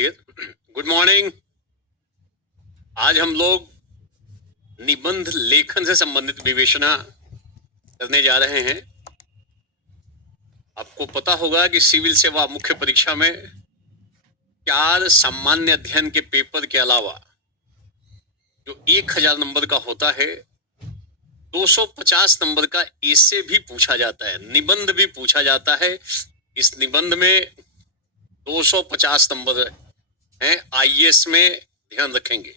Clear. Good morning. आज हम लोग निबंध लेखन से संबंधित विवेचना करने जा रहे हैं। आपको पता होगा कि सिविल सेवा मुख्य परीक्षा में 4 सामान्य अध्ययन के पेपर के अलावा जो 1000 नंबर का होता है, 250 नंबर का ऐसे भी पूछा जाता है, निबंध भी पूछा जाता है। इस निबंध में 250 नंबर हैं। आईएएस में ध्यान रखेंगे,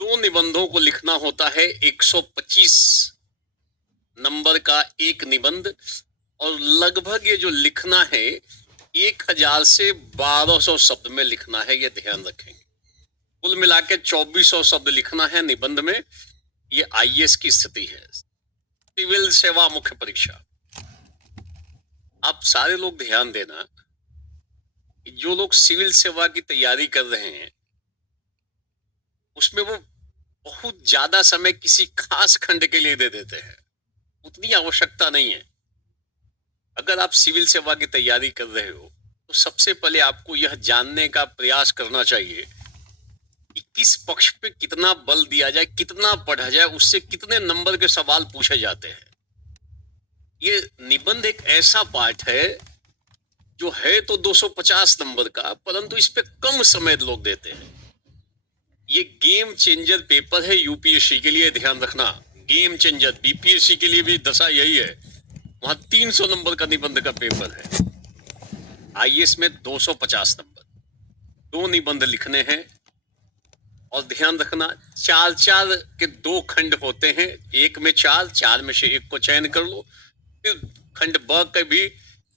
2 निबंधों को लिखना होता है। 125 नंबर का एक निबंध, और लगभग ये जो लिखना है 1000 से 1200 शब्द में लिखना है, ये ध्यान रखेंगे। कुल मिला के 2400 शब्द लिखना है निबंध में। ये आईएएस की स्थिति है, सिविल सेवा मुख्य परीक्षा। आप सारे लोग ध्यान देना, जो लोग सिविल सेवा की तैयारी कर रहे हैं उसमें वो बहुत ज्यादा समय किसी खास खंड के लिए दे देते हैं, उतनी आवश्यकता नहीं है। अगर आप सिविल सेवा की तैयारी कर रहे हो तो सबसे पहले आपको यह जानने का प्रयास करना चाहिए कि किस पक्ष पे कितना बल दिया जाए, कितना पढ़ा जाए, उससे कितने नंबर के सवाल पूछे जाते हैं। ये निबंध एक ऐसा पाठ है जो है तो 250 नंबर का, परंतु इस पे कम समय लोग देते हैं। ये गेम चेंजर पेपर है यूपीएससी के लिए, ध्यान रखना। गेम चेंजर, बीपीएससी के लिए भी दशा यही है। वहां 300 नंबर का निबंध का पेपर है, आईएएस में 250 नंबर। 2 निबंध लिखने हैं, और ध्यान रखना 4-4 के 2 खंड होते हैं। एक में 4 में से एक को चयन कर लो। फिर खंड ब के भी,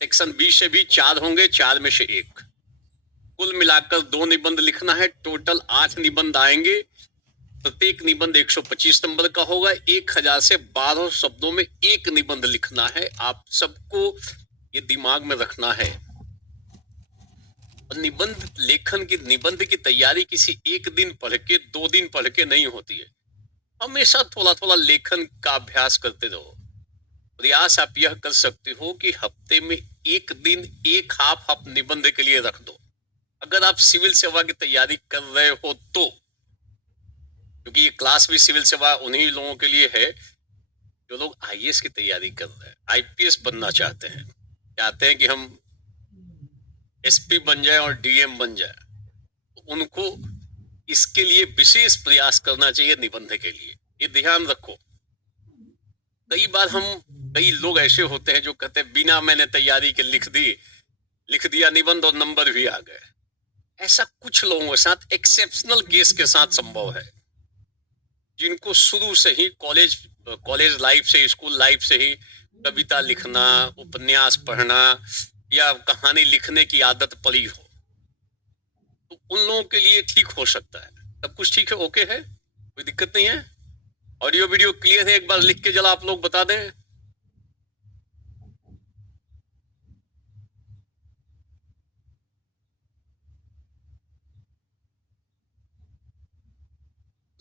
सेक्शन बी से भी 4 होंगे, 4 में से एक। कुल मिलाकर 2 निबंध लिखना है, टोटल 8 निबंध आएंगे। प्रत्येक निबंध 125 नंबर का होगा। 1000 से 1200 शब्दों में एक निबंध लिखना है। आप सबको ये दिमाग में रखना है। निबंध लेखन की, निबंध की तैयारी किसी एक दिन पढ़ के, 2 दिन पढ़ के नहीं होती है। हमेशा थोड़ा थोड़ा लेखन का अभ्यास करते रहो। प्रयास आप यह कर सकते हो कि हफ्ते में एक दिन, एक हाफ आप निबंध के लिए रख दो, अगर आप सिविल सेवा की तैयारी कर रहे हो तो। क्योंकि ये क्लास भी सिविल सेवा उन्हीं लोगों के लिए है जो लोग आईएएस की तैयारी कर रहे हैं, आईपीएस बनना चाहते हैं कि हम एसपी बन जाए और डीएम बन जाए। तो उनको इसके लिए विशेष प्रयास करना चाहिए निबंध के लिए, ये ध्यान रखो। कई लोग ऐसे होते हैं जो कहते हैं बिना मैंने तैयारी के लिख दिया निबंध और नंबर भी आ गए। ऐसा कुछ लोगों के साथ, एक्सेप्शनल केस के साथ संभव है, जिनको शुरू से ही कॉलेज लाइफ से, स्कूल लाइफ से ही कविता लिखना, उपन्यास पढ़ना या कहानी लिखने की आदत पड़ी हो, तो उन लोगों के लिए ठीक हो सकता है। सब कुछ ठीक है, ओके है, कोई दिक्कत नहीं है। ऑडियो वीडियो क्लियर है? एक बार लिख के जरा आप लोग बता दें।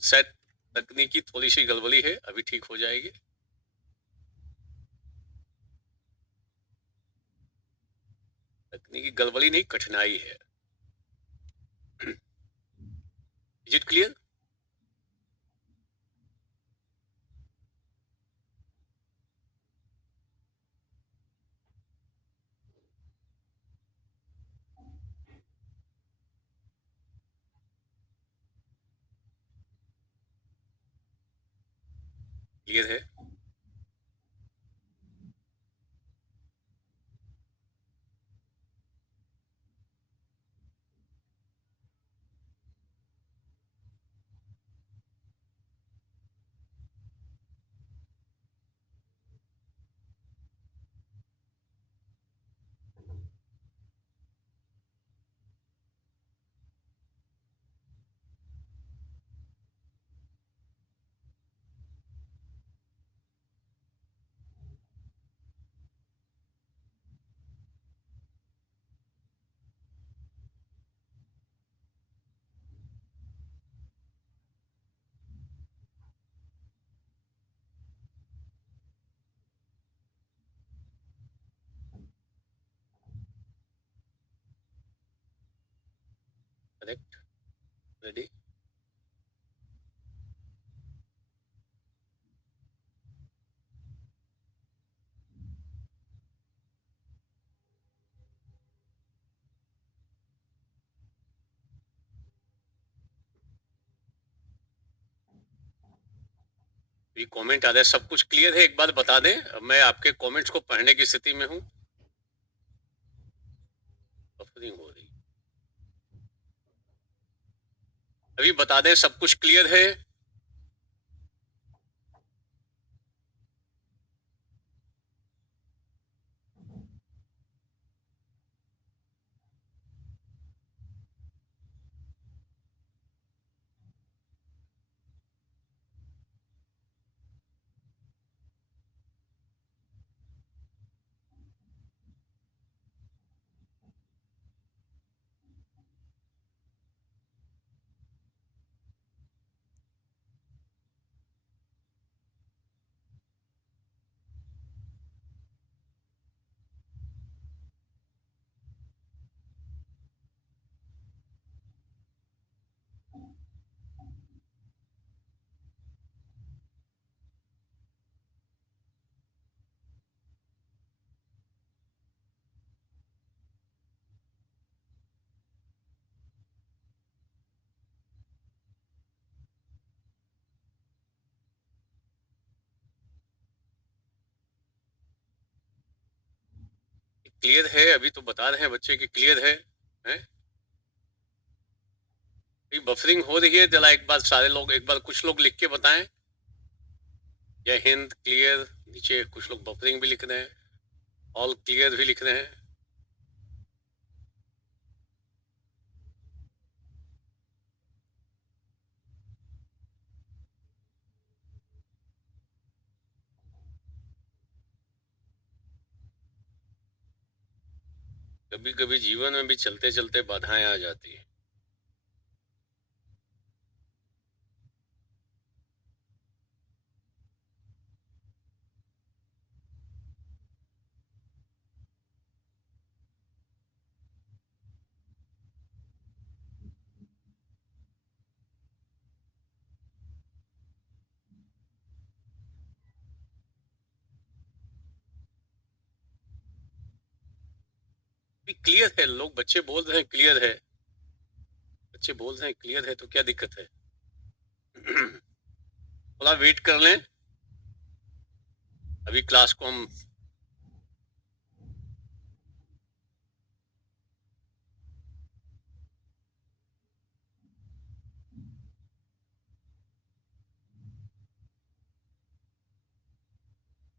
शायद तकनीकी थोड़ी सी गड़बड़ी है, अभी ठीक हो जाएगी। तकनीकी गड़बड़ी नहीं, कठिनाई है। Is it clear? क्लियर है? Correct, ready. ये कमेंट आ रहे हैं, सब कुछ क्लियर है? एक बात बता दें, मैं आपके कमेंट्स को पढ़ने की स्थिति में हूं। बफरिंग हो रही, अभी बता दें सब कुछ क्लियर है? क्लियर है? अभी तो बता रहे हैं बच्चे कि क्लियर है, हैं? बफरिंग हो रही है, जरा एक बार सारे लोग, एक बार कुछ लोग लिख के बताएं। जय हिंद क्लियर, नीचे कुछ लोग बफरिंग भी लिख रहे हैं, ऑल क्लियर भी लिख रहे हैं। कभी कभी जीवन में भी चलते चलते बाधाएं आ जाती है। क्लियर है, लोग बच्चे बोल रहे हैं क्लियर है, बच्चे बोल रहे हैं क्लियर है, तो क्या दिक्कत है? थोड़ा वेट कर लें, अभी क्लास को हम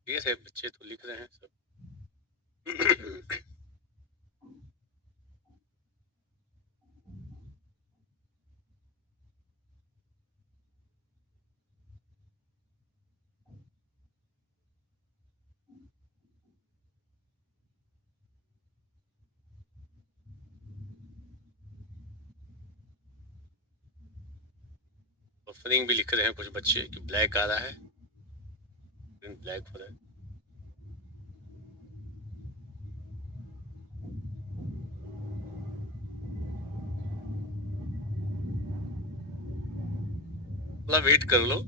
क्लियर है, बच्चे तो लिख रहे हैं सब। बफरिंग भी लिख रहे हैं कुछ बच्चे कि ब्लैक आ रहा है, ब्लैक हो रहा है। थोड़ा वेट कर लो।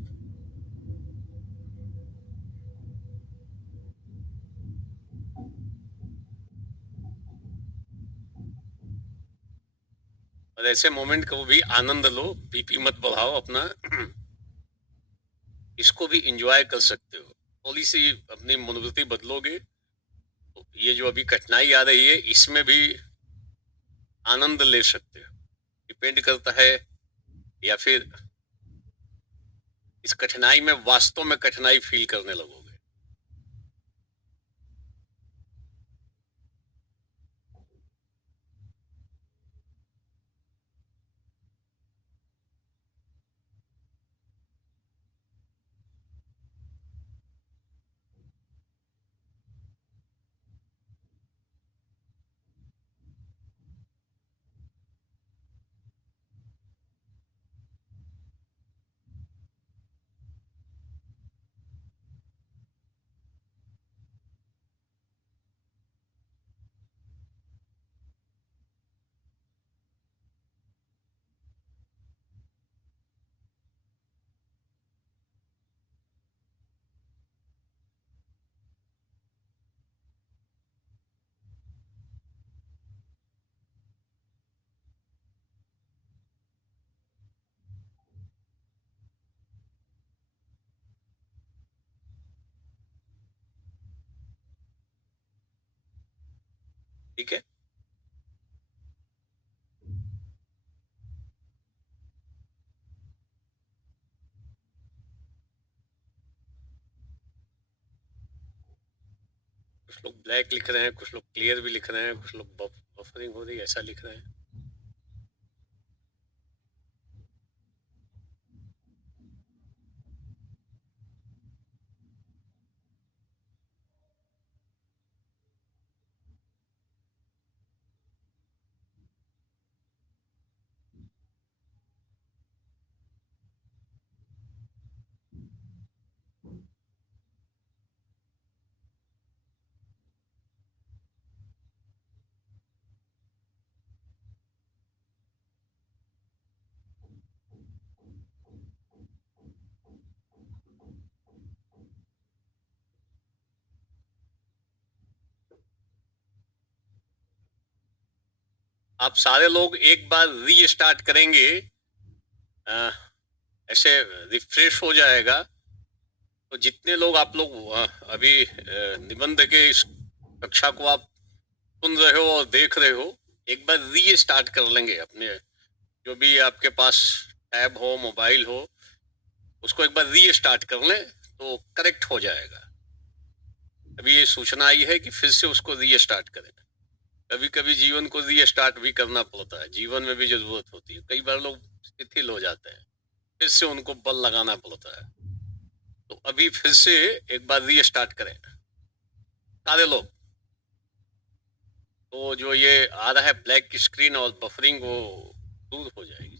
और ऐसे मोमेंट को भी आनंद लो, बीपी मत बढ़ाओ अपना, इसको भी इंजॉय कर सकते हो। थोड़ी सी अपनी मनोवृत्ति बदलोगे तो ये जो अभी कठिनाई आ रही है इसमें भी आनंद ले सकते हो। डिपेंड करता है, या फिर इस कठिनाई में वास्तव में कठिनाई फील करने लगोगे। ठीक है। कुछ लोग ब्लैक लिख रहे हैं, कुछ लोग क्लियर भी लिख रहे हैं, कुछ लोग बफरिंग हो रही है ऐसा लिख रहे हैं। आप सारे लोग एक बार री स्टार्ट करेंगे, ऐसे रिफ्रेश हो जाएगा। तो जितने लोग आप लोग अभी निबंध के इस कक्षा को आप सुन रहे हो और देख रहे हो, एक बार री स्टार्ट कर लेंगे अपने जो भी आपके पास टैब हो, मोबाइल हो, उसको एक बार री स्टार्ट कर लें तो करेक्ट हो जाएगा। अभी ये सूचना आई है कि फिर से उसको री स्टार्ट करें। कभी कभी जीवन को री स्टार्ट भी करना पड़ता है, जीवन में भी जरूरत होती है। कई बार लोग शिथिल हो जाते हैं, फिर से उनको बल लगाना पड़ता है। तो अभी फिर से एक बार री स्टार्ट करें सारे लोग। तो जो ये आ रहा है ब्लैक स्क्रीन और बफरिंग, वो दूर हो जाएगी।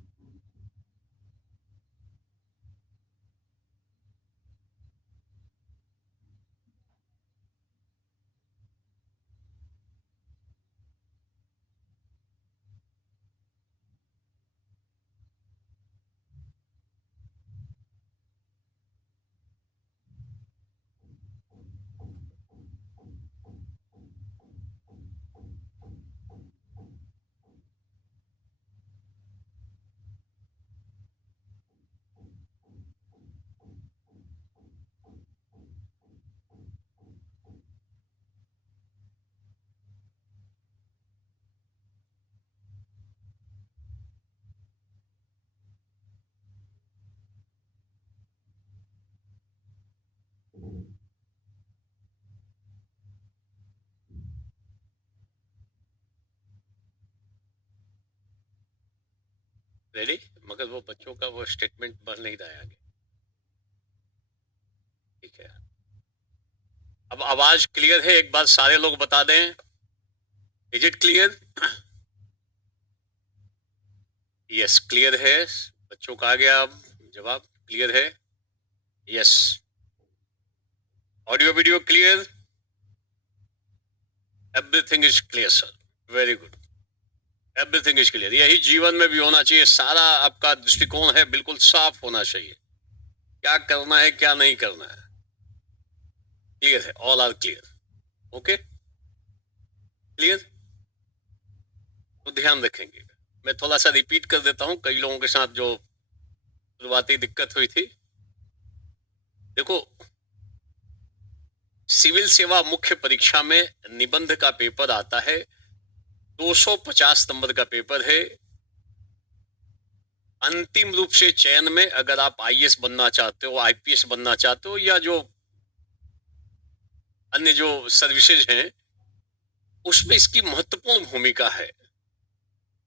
रेडी? मगर वो बच्चों का वो स्टेटमेंट बढ़ नहीं रहा है आगे। ठीक है, अब आवाज क्लियर है? एक बार सारे लोग बता दें, is it clear? Yes, clear है। बच्चों का आ गया अब जवाब, क्लियर है। Yes, audio video clear, everything is clear sir, very good, everything is clear. यही जीवन में भी होना चाहिए, सारा आपका दृष्टिकोण है बिल्कुल साफ होना चाहिए, क्या करना है क्या नहीं करना है, क्लियर है, all are clear, okay, clear. तो ध्यान रखेंगे। मैं थोड़ा सा रिपीट कर देता हूं, कई लोगों के साथ जो शुरुआती दिक्कत हुई थी। देखो, सिविल सेवा मुख्य परीक्षा में निबंध का पेपर आता है, 250 नंबर का पेपर है। अंतिम रूप से चयन में अगर आप आईएएस बनना चाहते हो, आईपीएस बनना चाहते हो, या जो अन्य जो सर्विसेज हैं, उसमें इसकी महत्वपूर्ण भूमिका है।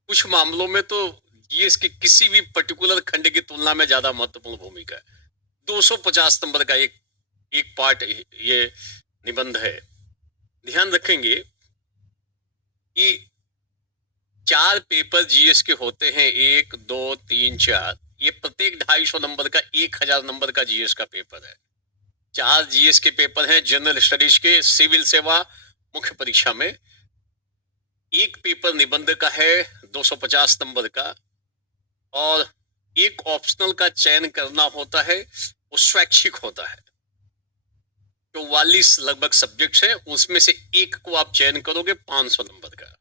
कुछ मामलों में तो ये इसके किसी भी पर्टिकुलर खंड की तुलना में ज्यादा महत्वपूर्ण भूमिका है। 250 नंबर का एक एक पार्ट ये निबंध है। ध्यान रखेंगे कि 4 पेपर जीएस के होते हैं, 1 2 3 4। ये प्रत्येक 250 नंबर का 1000 नंबर का जीएस का पेपर है। 4 जीएस के पेपर हैं जनरल स्टडीज के सिविल सेवा मुख्य परीक्षा में। एक पेपर निबंध का है 250 नंबर का, और एक ऑप्शनल का चयन करना होता है, वो स्वैच्छिक होता है। 44 लगभग सब्जेक्ट्स हैं, उसमें से एक को आप चयन करोगे 500 नंबर का।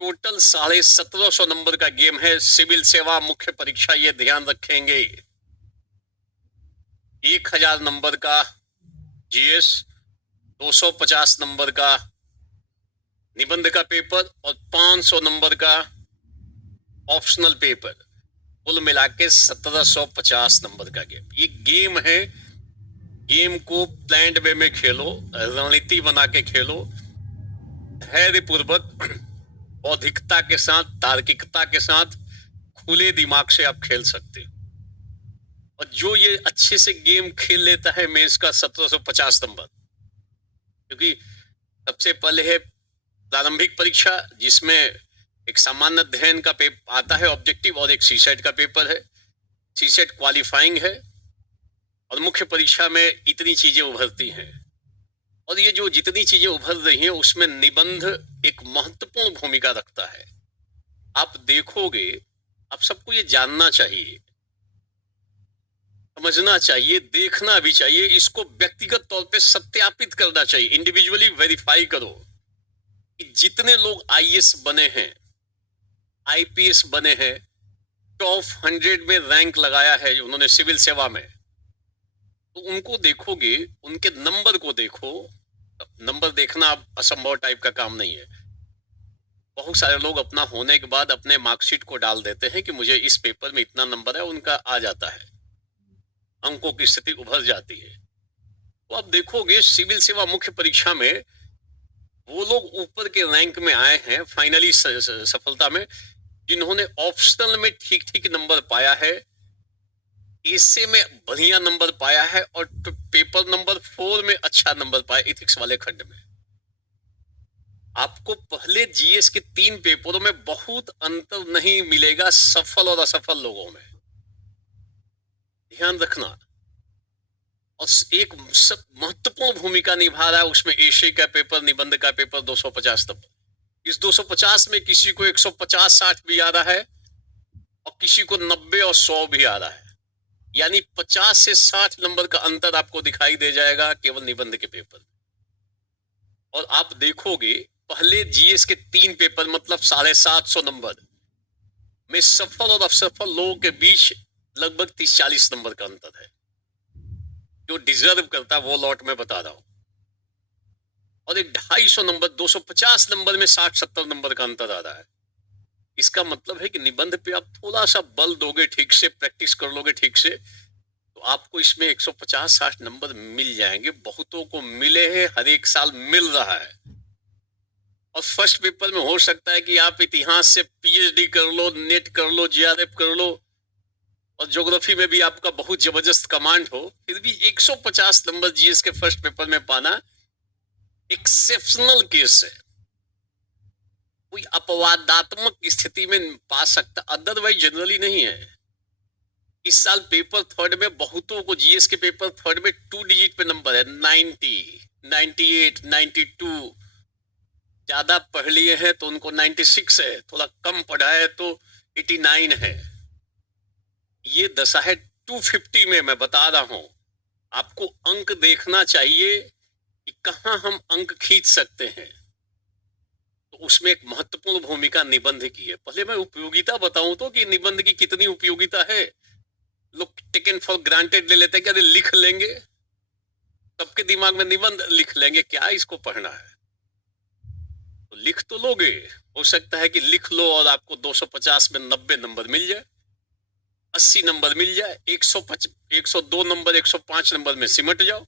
टोटल 1750 नंबर का गेम है सिविल सेवा मुख्य परीक्षा, ये ध्यान रखेंगे। 1000 नंबर का जीएस, 250 नंबर का निबंध का पेपर और 500 नंबर का ऑप्शनल पेपर, कुल मिला के 1750 नंबर का गेम। ये गेम है, गेम को प्लान्ड वे में खेलो, रणनीति बना के खेलो, धैर्य पूर्वक, बौद्धिकता के साथ, तार्किकता के साथ, खुले दिमाग से आप खेल सकते हो। और जो ये अच्छे से गेम खेल लेता है मेंस का 1750 नंबर, क्योंकि सबसे पहले है प्रारंभिक परीक्षा जिसमें एक सामान्य अध्ययन का पेपर आता है ऑब्जेक्टिव, और एक सीसेट का पेपर है, सीसेट क्वालिफाइंग है, और मुख्य परीक्षा में इतनी चीजें उभरती हैं। और ये जो जितनी चीजें उभर रही हैं उसमें निबंध एक महत्वपूर्ण भूमिका रखता है। आप देखोगे, आप सबको ये जानना चाहिए, समझना चाहिए, देखना भी चाहिए, इसको व्यक्तिगत तौर पे सत्यापित करना चाहिए, इंडिविजुअली वेरीफाई करो कि जितने लोग आईएएस बने हैं, आईपीएस बने हैं, टॉप 100 में रैंक लगाया है उन्होंने सिविल सेवा में, तो उनको देखोगे, उनके नंबर को देखो। नंबर देखना अब असंभव टाइप का काम नहीं है। बहुत सारे लोग अपना होने के बाद अपने मार्कशीट को डाल देते हैं कि मुझे इस पेपर में इतना नंबर है, उनका आ जाता है, अंकों की स्थिति उभर जाती है। तो आप देखोगे सिविल सेवा मुख्य परीक्षा में वो लोग ऊपर के रैंक में आए हैं फाइनली सफलता में, जिन्होंने ऑप्शनल में ठीक ठीक नंबर पाया है, एसे में बढ़िया नंबर पाया है, और पेपर नंबर 4 में अच्छा नंबर पाया इथिक्स वाले खंड में। आपको पहले जीएस के 3 पेपरों में बहुत अंतर नहीं मिलेगा सफल और असफल लोगों में, ध्यान रखना। और एक महत्वपूर्ण भूमिका निभा रहा है उसमें एशिया का पेपर, निबंध का पेपर 250 नंबर। इस 250 में किसी को 150-60 भी आ रहा है, और किसी को 90 और 100 भी आ रहा है, यानी 50 से 60 नंबर का अंतर आपको दिखाई दे जाएगा केवल निबंध के पेपर। और आप देखोगे पहले जीएस के 3 पेपर मतलब 750 नंबर में सफल और असफल लोगों के बीच लगभग 30-40 नंबर का अंतर है। जो डिजर्व करता है वो लॉट में बता रहा हूं। और एक 250 नंबर, 250 नंबर में 60-70 नंबर का अंतर आ रहा है। इसका मतलब है कि निबंध पे आप थोड़ा सा बल दोगे, ठीक से प्रैक्टिस कर लोगे ठीक से, तो आपको इसमें 150-60 नंबर मिल जाएंगे। बहुतों को मिले हैं, हर एक साल मिल रहा है। और फर्स्ट पेपर में हो सकता है कि आप इतिहास से पीएचडी कर लो, नेट कर लो, जीआरएफ कर लो, और ज्योग्राफी में भी आपका बहुत जबरदस्त कमांड हो, फिर भी 150 नंबर जीएस के फर्स्ट पेपर में पाना एक्सेप्शनल केस है। कोई अपवादात्मक स्थिति में पा सकता, अदरवाइज जनरली नहीं है। इस साल पेपर थर्ड में बहुतों को, जीएस के पेपर थर्ड में 2 डिजिट पे नंबर है, 90, 98, 92। ज्यादा पढ़ लिए हैं तो उनको 96 है, थोड़ा कम पढ़ा है तो 89 है। ये दशा है 250 में। मैं बता रहा हूं, आपको अंक देखना चाहिए कि कहां हम अंक खींच सकते हैं। तो उसमें एक महत्वपूर्ण भूमिका निबंध की है। पहले मैं उपयोगिता बताऊं तो कि निबंध की कितनी उपयोगिता है। लोग टेकन फॉर ग्रांटेड ले लेते हैं कि अरे लिख लेंगे, सबके दिमाग में निबंध लिख लेंगे, क्या इसको पढ़ना है। तो लिख तो लोगे, हो सकता है कि लिख लो और आपको 250 में 90 नंबर मिल जाए, 80 नंबर मिल जाए, 102 नंबर, 105 नंबर में सिमट जाओ।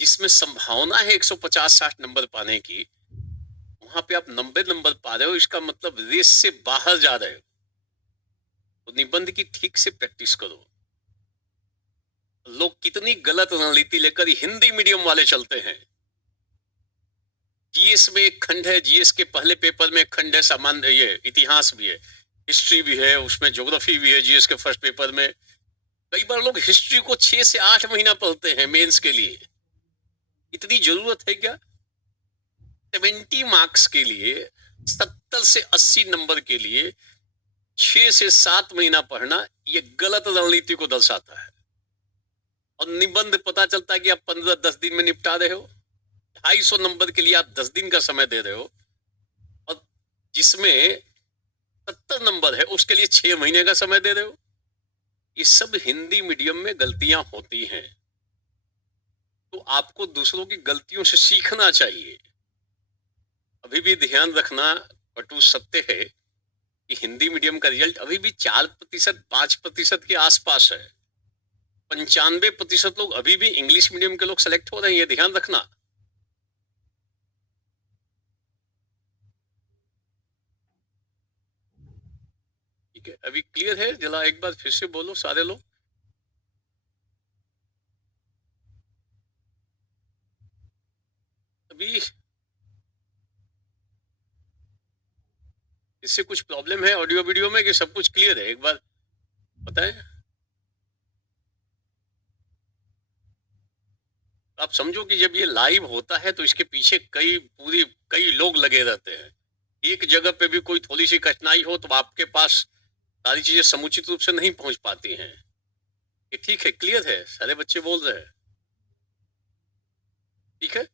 जिसमें संभावना है 150-60 नंबर पाने की, वहां पे आप 90 नंबर पा रहे हो, इसका मतलब रेस से बाहर जा रहे हो। तो निबंध की ठीक से प्रैक्टिस करो। लोग कितनी गलत रणनीति लेकर हिंदी मीडियम वाले चलते हैं। जीएस में एक खंड है, जीएस के पहले पेपर में एक खंड है सामान्य, ये इतिहास भी है, हिस्ट्री भी है, उसमें ज्योग्राफी भी है। जीएस के फर्स्ट पेपर में कई बार लोग हिस्ट्री को 6 से 8 महीना पढ़ते हैं मेंस के लिए। इतनी जरूरत है क्या? 70 मार्क्स के लिए, 70 से 80 नंबर के लिए 6 से 7 महीना पढ़ना, ये गलत रणनीति को दर्शाता है। और निबंध पता चलता है कि आप 15-10 दिन में निपटा रहे हो। 250 नंबर के लिए आप 10 दिन का समय दे रहे हो, और जिसमें 70 नंबर है उसके लिए 6 महीने का समय दे रहे हो। ये सब हिंदी मीडियम में गलतियां होती हैं। तो आपको दूसरों की गलतियों से सीखना चाहिए। अभी भी ध्यान रखना, कटु सत्य है कि हिंदी मीडियम का रिजल्ट अभी भी 4%, 5% के आसपास है। 95% लोग अभी भी इंग्लिश मीडियम के लोग सेलेक्ट हो रहे हैं, ये ध्यान रखना। ठीक है, अभी क्लियर है? जरा एक बार फिर से बोलो सारे लोग। अभी इससे कुछ प्रॉब्लम है ऑडियो वीडियो में कि सब कुछ क्लियर है? एक बार बताएं। आप समझो कि जब ये लाइव होता है तो इसके पीछे कई लोग लगे रहते हैं। एक जगह पे भी कोई थोड़ी सी कठिनाई हो तो आपके पास सारी चीजें समुचित रूप से नहीं पहुंच पाती हैं। ये ठीक है, क्लियर है? सारे बच्चे बोल रहे हैं ठीक है?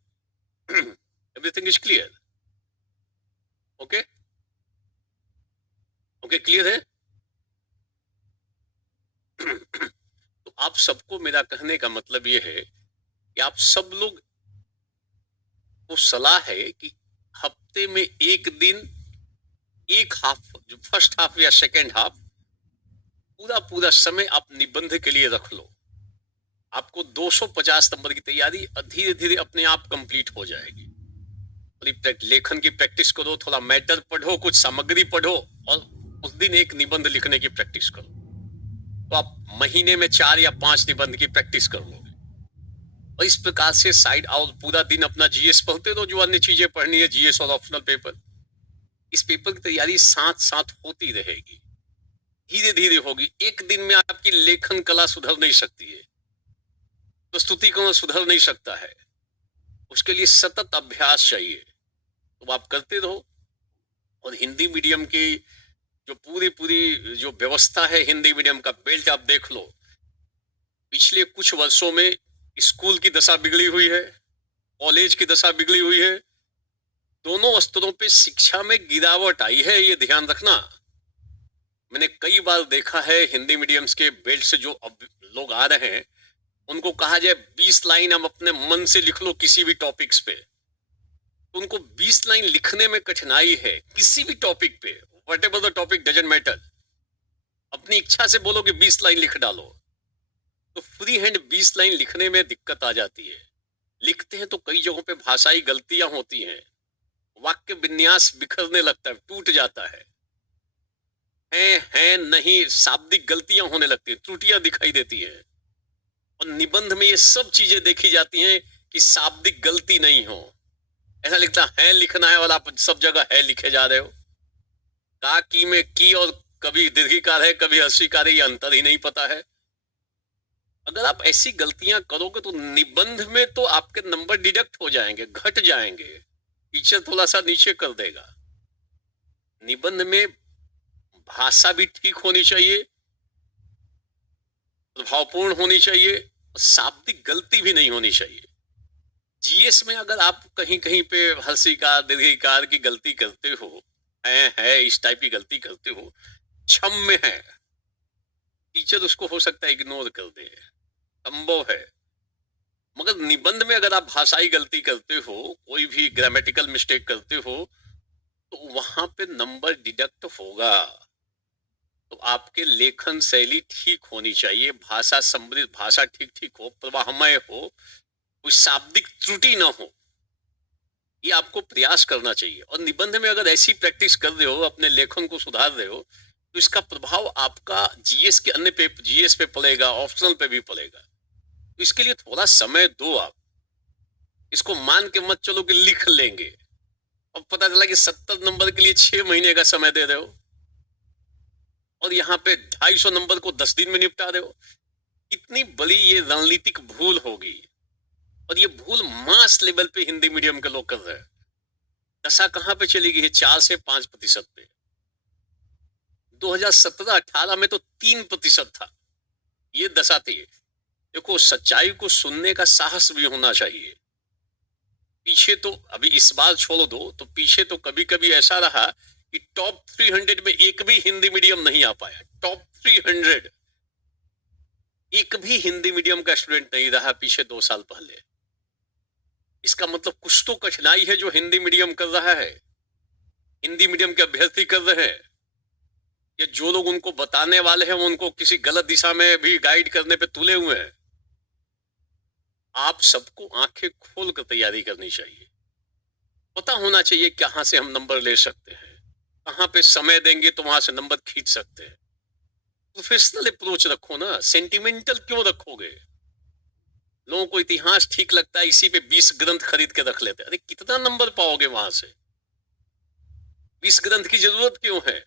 Everything is clear? Okay okay, clear है? तो आप सबको मेरा कहने का मतलब ये है कि आप सब लोग को सलाह है कि हफ्ते में एक दिन, एक हाफ, जो फर्स्ट हाफ या सेकेंड हाफ, पूरा पूरा समय आप निबंध के लिए रख लो। आपको 250 नंबर की तैयारी धीरे धीरे अपने आप कंप्लीट हो जाएगी। लेखन की प्रैक्टिस करो, थोड़ा मैटर पढ़ो, कुछ सामग्री पढ़ो और उस दिन एक निबंध लिखने की प्रैक्टिस करो, तो आप महीने में 4 या 5 निबंध की प्रैक्टिस कर लोगे। और इस प्रकार से साइड और पूरा दिन अपना जीएस पढ़ते रहो, जो अन्य चीजें पढ़नी है, जीएस और ऑप्शनल पेपर। इस पेपर की तैयारी साथ साथ होती रहेगी, धीरे धीरे होगी। एक दिन में आपकी लेखन कला सुधर नहीं सकती है, प्रस्तुतिकरण सुधर नहीं सकता है, उसके लिए सतत अभ्यास चाहिए। तो आप करते रहो। और हिंदी मीडियम की जो पूरी पूरी जो व्यवस्था है, हिंदी मीडियम का बेल्ट आप देख लो। पिछले कुछ वर्षों में स्कूल की दशा बिगड़ी हुई है, कॉलेज की दशा बिगड़ी हुई है, दोनों स्तरों पे शिक्षा में गिरावट आई है, ये ध्यान रखना। मैंने कई बार देखा है हिंदी मीडियम्स के बेल्ट से जो अब लोग आ रहे हैं, उनको कहा जाए 20 लाइन हम अपने मन से लिख लो किसी भी टॉपिक्स पे, तो उनको 20 लाइन लिखने में कठिनाई है किसी भी टॉपिक पे, what ever the topic doesn't matter. अपनी इच्छा से बोलो कि 20 लाइन लिख डालो, तो फ्री हैंड 20 लाइन लिखने में दिक्कत आ जाती है। लिखते हैं तो कई जगहों पे भाषाई गलतियां होती हैं, वाक्य विन्यास बिखरने लगता है, टूट जाता है नहीं, शाब्दिक गलतियां होने लगती है, त्रुटियां दिखाई देती हैं। और निबंध में ये सब चीजें देखी जाती हैं कि शाब्दिक गलती नहीं हो। ऐसा लिखता है लिखना है और आप सब जगह है लिखे जा रहे हो। का की में की और कभी दीर्घिकार है, कभी हर्षिकार है, ये अंतर ही नहीं पता है। अगर आप ऐसी गलतियां करोगे तो निबंध में तो आपके नंबर डिडक्ट हो जाएंगे, घट जाएंगे, टीचर थोड़ा सा नीचे कर देगा। निबंध में भाषा भी ठीक होनी चाहिए, प्रभावपूर्ण होनी चाहिए, शाब्दिक गलती भी नहीं होनी चाहिए। जीएस में अगर आप कहीं कहीं पे हर्षिकार दीर्घिकार की गलती करते हो, है इस टाइप की गलती करते हो, क्षम्य है, टीचर उसको हो सकता है इग्नोर कर दे, संभव है। मगर निबंध में अगर आप भाषाई गलती करते हो, कोई भी ग्रामेटिकल मिस्टेक करते हो, तो वहां पे नंबर डिडक्ट होगा। तो आपके लेखन शैली ठीक होनी चाहिए, भाषा समृद्ध, भाषा ठीक ठीक हो, प्रवाहमय हो, कोई शाब्दिक त्रुटि ना हो, ये आपको प्रयास करना चाहिए। और निबंध में अगर ऐसी प्रैक्टिस कर रहे हो, अपने लेखन को सुधार रहे हो, तो इसका प्रभाव आपका जीएस के अन्य पेपर, जीएस पे पड़ेगा, ऑप्शनल पे भी पड़ेगा। तो इसके लिए थोड़ा समय दो। आप इसको मान के मत चलो कि लिख लेंगे और पता चला कि 70 नंबर के लिए 6 महीने का समय दे रहे हो और यहाँ पे 250 नंबर को 10 दिन में निपटा रहे हो। इतनी बड़ी ये रणनीतिक भूल होगी, और ये भूल मास लेवल पे हिंदी मीडियम के लोग कर रहे हैं। दशा कहां पे चली गई है? 4 से 5% पे। 2017-18 में तो 3% था, ये दशा थी। देखो, सच्चाई को सुनने का साहस भी होना चाहिए। पीछे तो अभी इस बार छोड़ दो, तो पीछे तो कभी कभी ऐसा रहा कि टॉप 300 में एक भी हिंदी मीडियम नहीं आ पाया। टॉप 300 एक भी हिंदी मीडियम का स्टूडेंट नहीं रहा पीछे 2 साल पहले। इसका मतलब कुछ तो कठिनाई है जो हिंदी मीडियम कर रहा है, हिंदी मीडियम के अभ्यर्थी कर रहे हैं, या जो लोग उनको बताने वाले हैं वो उनको किसी गलत दिशा में भी गाइड करने पे तुले हुए हैं। आप सबको आंखें खोल कर तैयारी करनी चाहिए। पता होना चाहिए कहाँ से हम नंबर ले सकते हैं, कहाँ पे समय देंगे तो वहां से नंबर खींच सकते हैं। प्रोफेशनल अप्रोच रखो ना, सेंटिमेंटल क्यों रखोगे? लोगों को इतिहास ठीक लगता है, इसी पे 20 ग्रंथ खरीद के रख लेते हैं। अरे कितना नंबर पाओगे वहां से? 20 ग्रंथ की जरूरत क्यों है?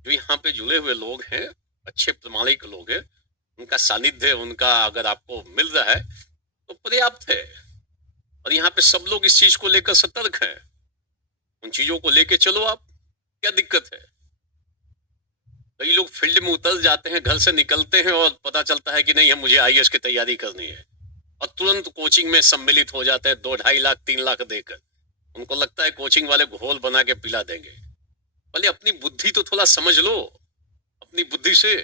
जो यहाँ पे जुड़े हुए लोग हैं, अच्छे प्रामाणिक लोग हैं, उनका सानिध्य, उनका अगर आपको मिल रहा है तो पर्याप्त है। और यहाँ पे सब लोग इस चीज को लेकर सतर्क हैं, उन चीजों को लेके चलो आप, क्या दिक्कत है? कई लोग फील्ड में उतर जाते हैं, घर से निकलते हैं और पता चलता है कि नहीं, हम मुझे आईएएस की तैयारी करनी है, और तुरंत कोचिंग में सम्मिलित हो जाते हैं 2-2.5 लाख 3 लाख देकर। उनको लगता है कोचिंग वाले घोल बना के पिला देंगे। भले अपनी बुद्धि तो थोड़ा समझ लो, अपनी बुद्धि से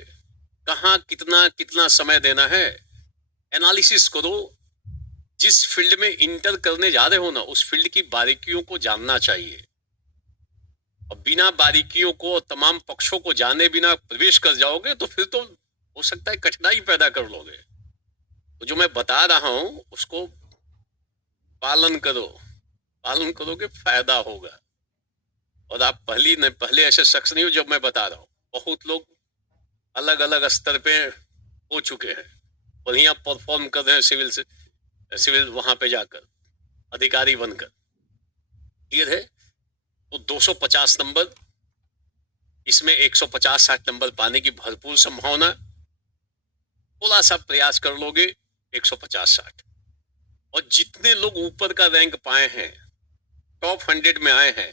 कहाँ कितना कितना समय देना है, एनालिसिस करो। जिस फील्ड में इंटर करने जा रहे हो ना, उस फील्ड की बारीकियों को जानना चाहिए। और बिना बारीकियों को, तमाम पक्षों को जाने बिना प्रवेश कर जाओगे तो फिर तो हो सकता है कठिनाई पैदा कर लोगे। तो जो मैं बता रहा हूं उसको पालन करो, पालन करोगे फायदा होगा। और आप पहले ऐसे शख्स नहीं हो जब मैं बता रहा हूं, बहुत लोग अलग अलग स्तर पे हो चुके हैं, बढ़िया परफॉर्म कर रहे हैं सिविल वहां पे जाकर अधिकारी बनकर। क्लियर है? तो 250 नंबर, इसमें 150-60 नंबर पाने की भरपूर संभावना। थोड़ा सा प्रयास कर लोगे 150-60, और जितने लोग ऊपर का रैंक पाए हैं, टॉप 100 में आए हैं,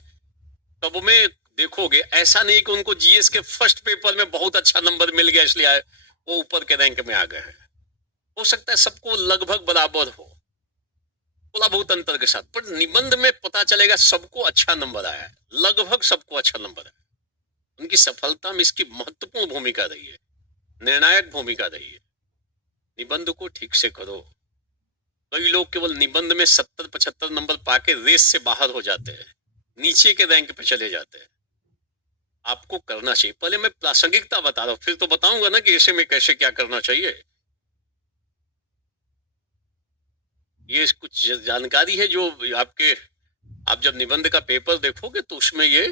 तब में देखोगे ऐसा नहीं कि उनको जीएस के फर्स्ट पेपर में बहुत अच्छा नंबर मिल गया इसलिए आए, वो ऊपर के रैंक में आ गए हैं। हो सकता है सबको लगभग बराबर हो, थोड़ा बहुत अंतर के साथ, पर निबंध में पता चलेगा सबको अच्छा नंबर आया है, लगभग सबको अच्छा नंबर है। उनकी सफलता में इसकी महत्वपूर्ण भूमिका रही है, निर्णायक भूमिका रही है। निबंध को ठीक से करो। कई लोग केवल निबंध में 70-75 नंबर पाके रेस से बाहर हो जाते हैं, नीचे के रैंक पे चले जाते हैं। आपको करना चाहिए, पहले मैं प्रासंगिकता बता रहा हूं, फिर तो बताऊंगा ना कि ऐसे में कैसे क्या करना चाहिए। ये कुछ जानकारी है जो आपके, आप जब निबंध का पेपर देखोगे तो उसमें ये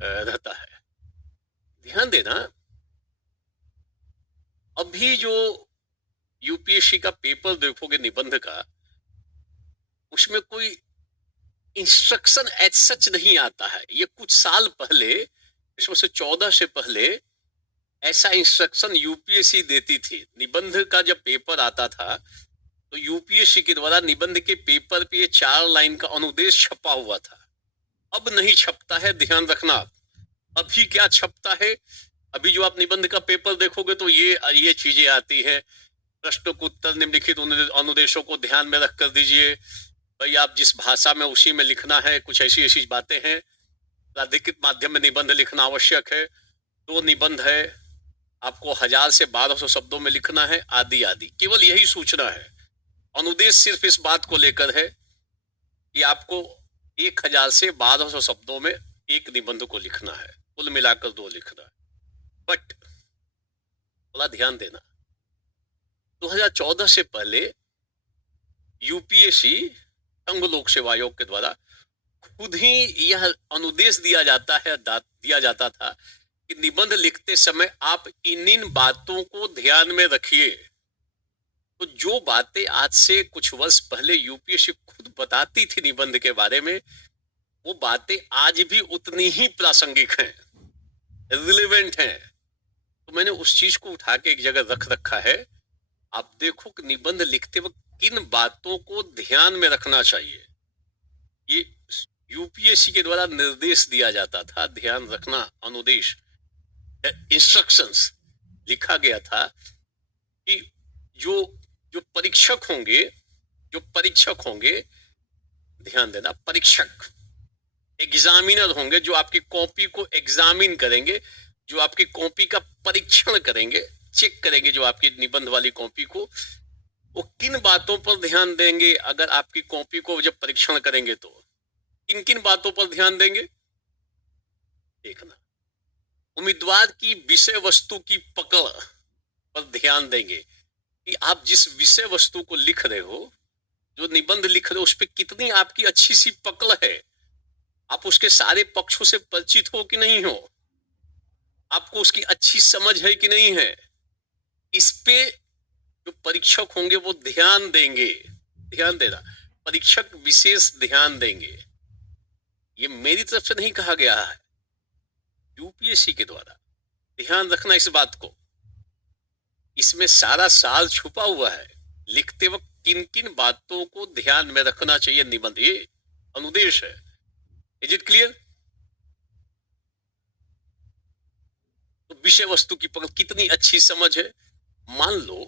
रहता है। ध्यान देना, अभी जो यूपीएससी का पेपर देखोगे निबंध का, उसमें कोई इंस्ट्रक्शन एज सच नहीं आता है। ये कुछ साल पहले, इसमें से 14 से पहले ऐसा इंस्ट्रक्शन यूपीएससी देती थी। निबंध का जब पेपर आता था तो यूपीएससी के द्वारा निबंध के पेपर पे 4 लाइन का अनुदेश छपा हुआ था। अब नहीं छपता है, ध्यान रखना। अभी क्या छपता है? अभी जो आप निबंध का पेपर देखोगे तो ये चीजें आती है। प्रश्नों को उत्तर निम्नलिखित अनुदेशों को ध्यान में रख कर दीजिए। भाई आप जिस भाषा में उसी में लिखना है, कुछ ऐसी ऐसी बातें हैं। प्राधिकृत माध्यम में निबंध लिखना आवश्यक है। 2 निबंध है, आपको 1000 से 1200 शब्दों में लिखना है, आदि आदि। केवल यही सूचना है। अनुदेश सिर्फ इस बात को लेकर है कि आपको 1000 से 1200 शब्दों में एक निबंध को लिखना है, कुल मिलाकर 2 लिखना है। बट थोड़ा ध्यान देना, 2014 से पहले यूपीएससी, संघ लोक सेवा आयोग के द्वारा खुद ही यह अनुदेश दिया जाता था कि निबंध लिखते समय आप इन बातों को ध्यान में रखिए। तो जो बातें आज से कुछ वर्ष पहले यूपीएससी खुद बताती थी निबंध के बारे में, वो बातें आज भी उतनी ही प्रासंगिक हैं, रिलेवेंट हैं। तो मैंने उस चीज को उठा के एक जगह रख रखा है। आप देखो कि निबंध लिखते वक्त किन बातों को ध्यान में रखना चाहिए। ये यूपीएससी के द्वारा निर्देश दिया जाता था, ध्यान रखना। अनुदेश, इंस्ट्रक्शंस लिखा गया था कि जो परीक्षक होंगे, ध्यान देना, परीक्षक, एग्जामिनर होंगे, जो आपकी कॉपी को एग्जामिन करेंगे, जो आपकी कॉपी का परीक्षण करेंगे, चेक करेंगे, जो आपकी निबंध वाली कॉपी को, वो किन बातों पर ध्यान देंगे अगर आपकी कॉपी को जब परीक्षण करेंगे तो किन किन बातों पर ध्यान देंगे देखना। उम्मीदवार की विषय वस्तु की पकड़ पर ध्यान देंगे कि आप जिस विषय वस्तु को लिख रहे हो, जो निबंध लिख रहे हो, उस पर कितनी आपकी अच्छी सी पकड़ है। आप उसके सारे पक्षों से परिचित हो कि नहीं हो, आपको उसकी अच्छी समझ है कि नहीं है। इस पे जो परीक्षक होंगे वो ध्यान देंगे। ध्यान देना, परीक्षक विशेष ध्यान देंगे। ये मेरी तरफ से नहीं कहा गया है, यूपीएससी के द्वारा। ध्यान रखना इस बात को, इसमें सारा साल छुपा हुआ है। लिखते वक्त किन किन बातों को ध्यान में रखना चाहिए निबंध, ये अनुदेश है। Is it clear? तो विषय वस्तु की पकड़, कितनी अच्छी समझ है। मान लो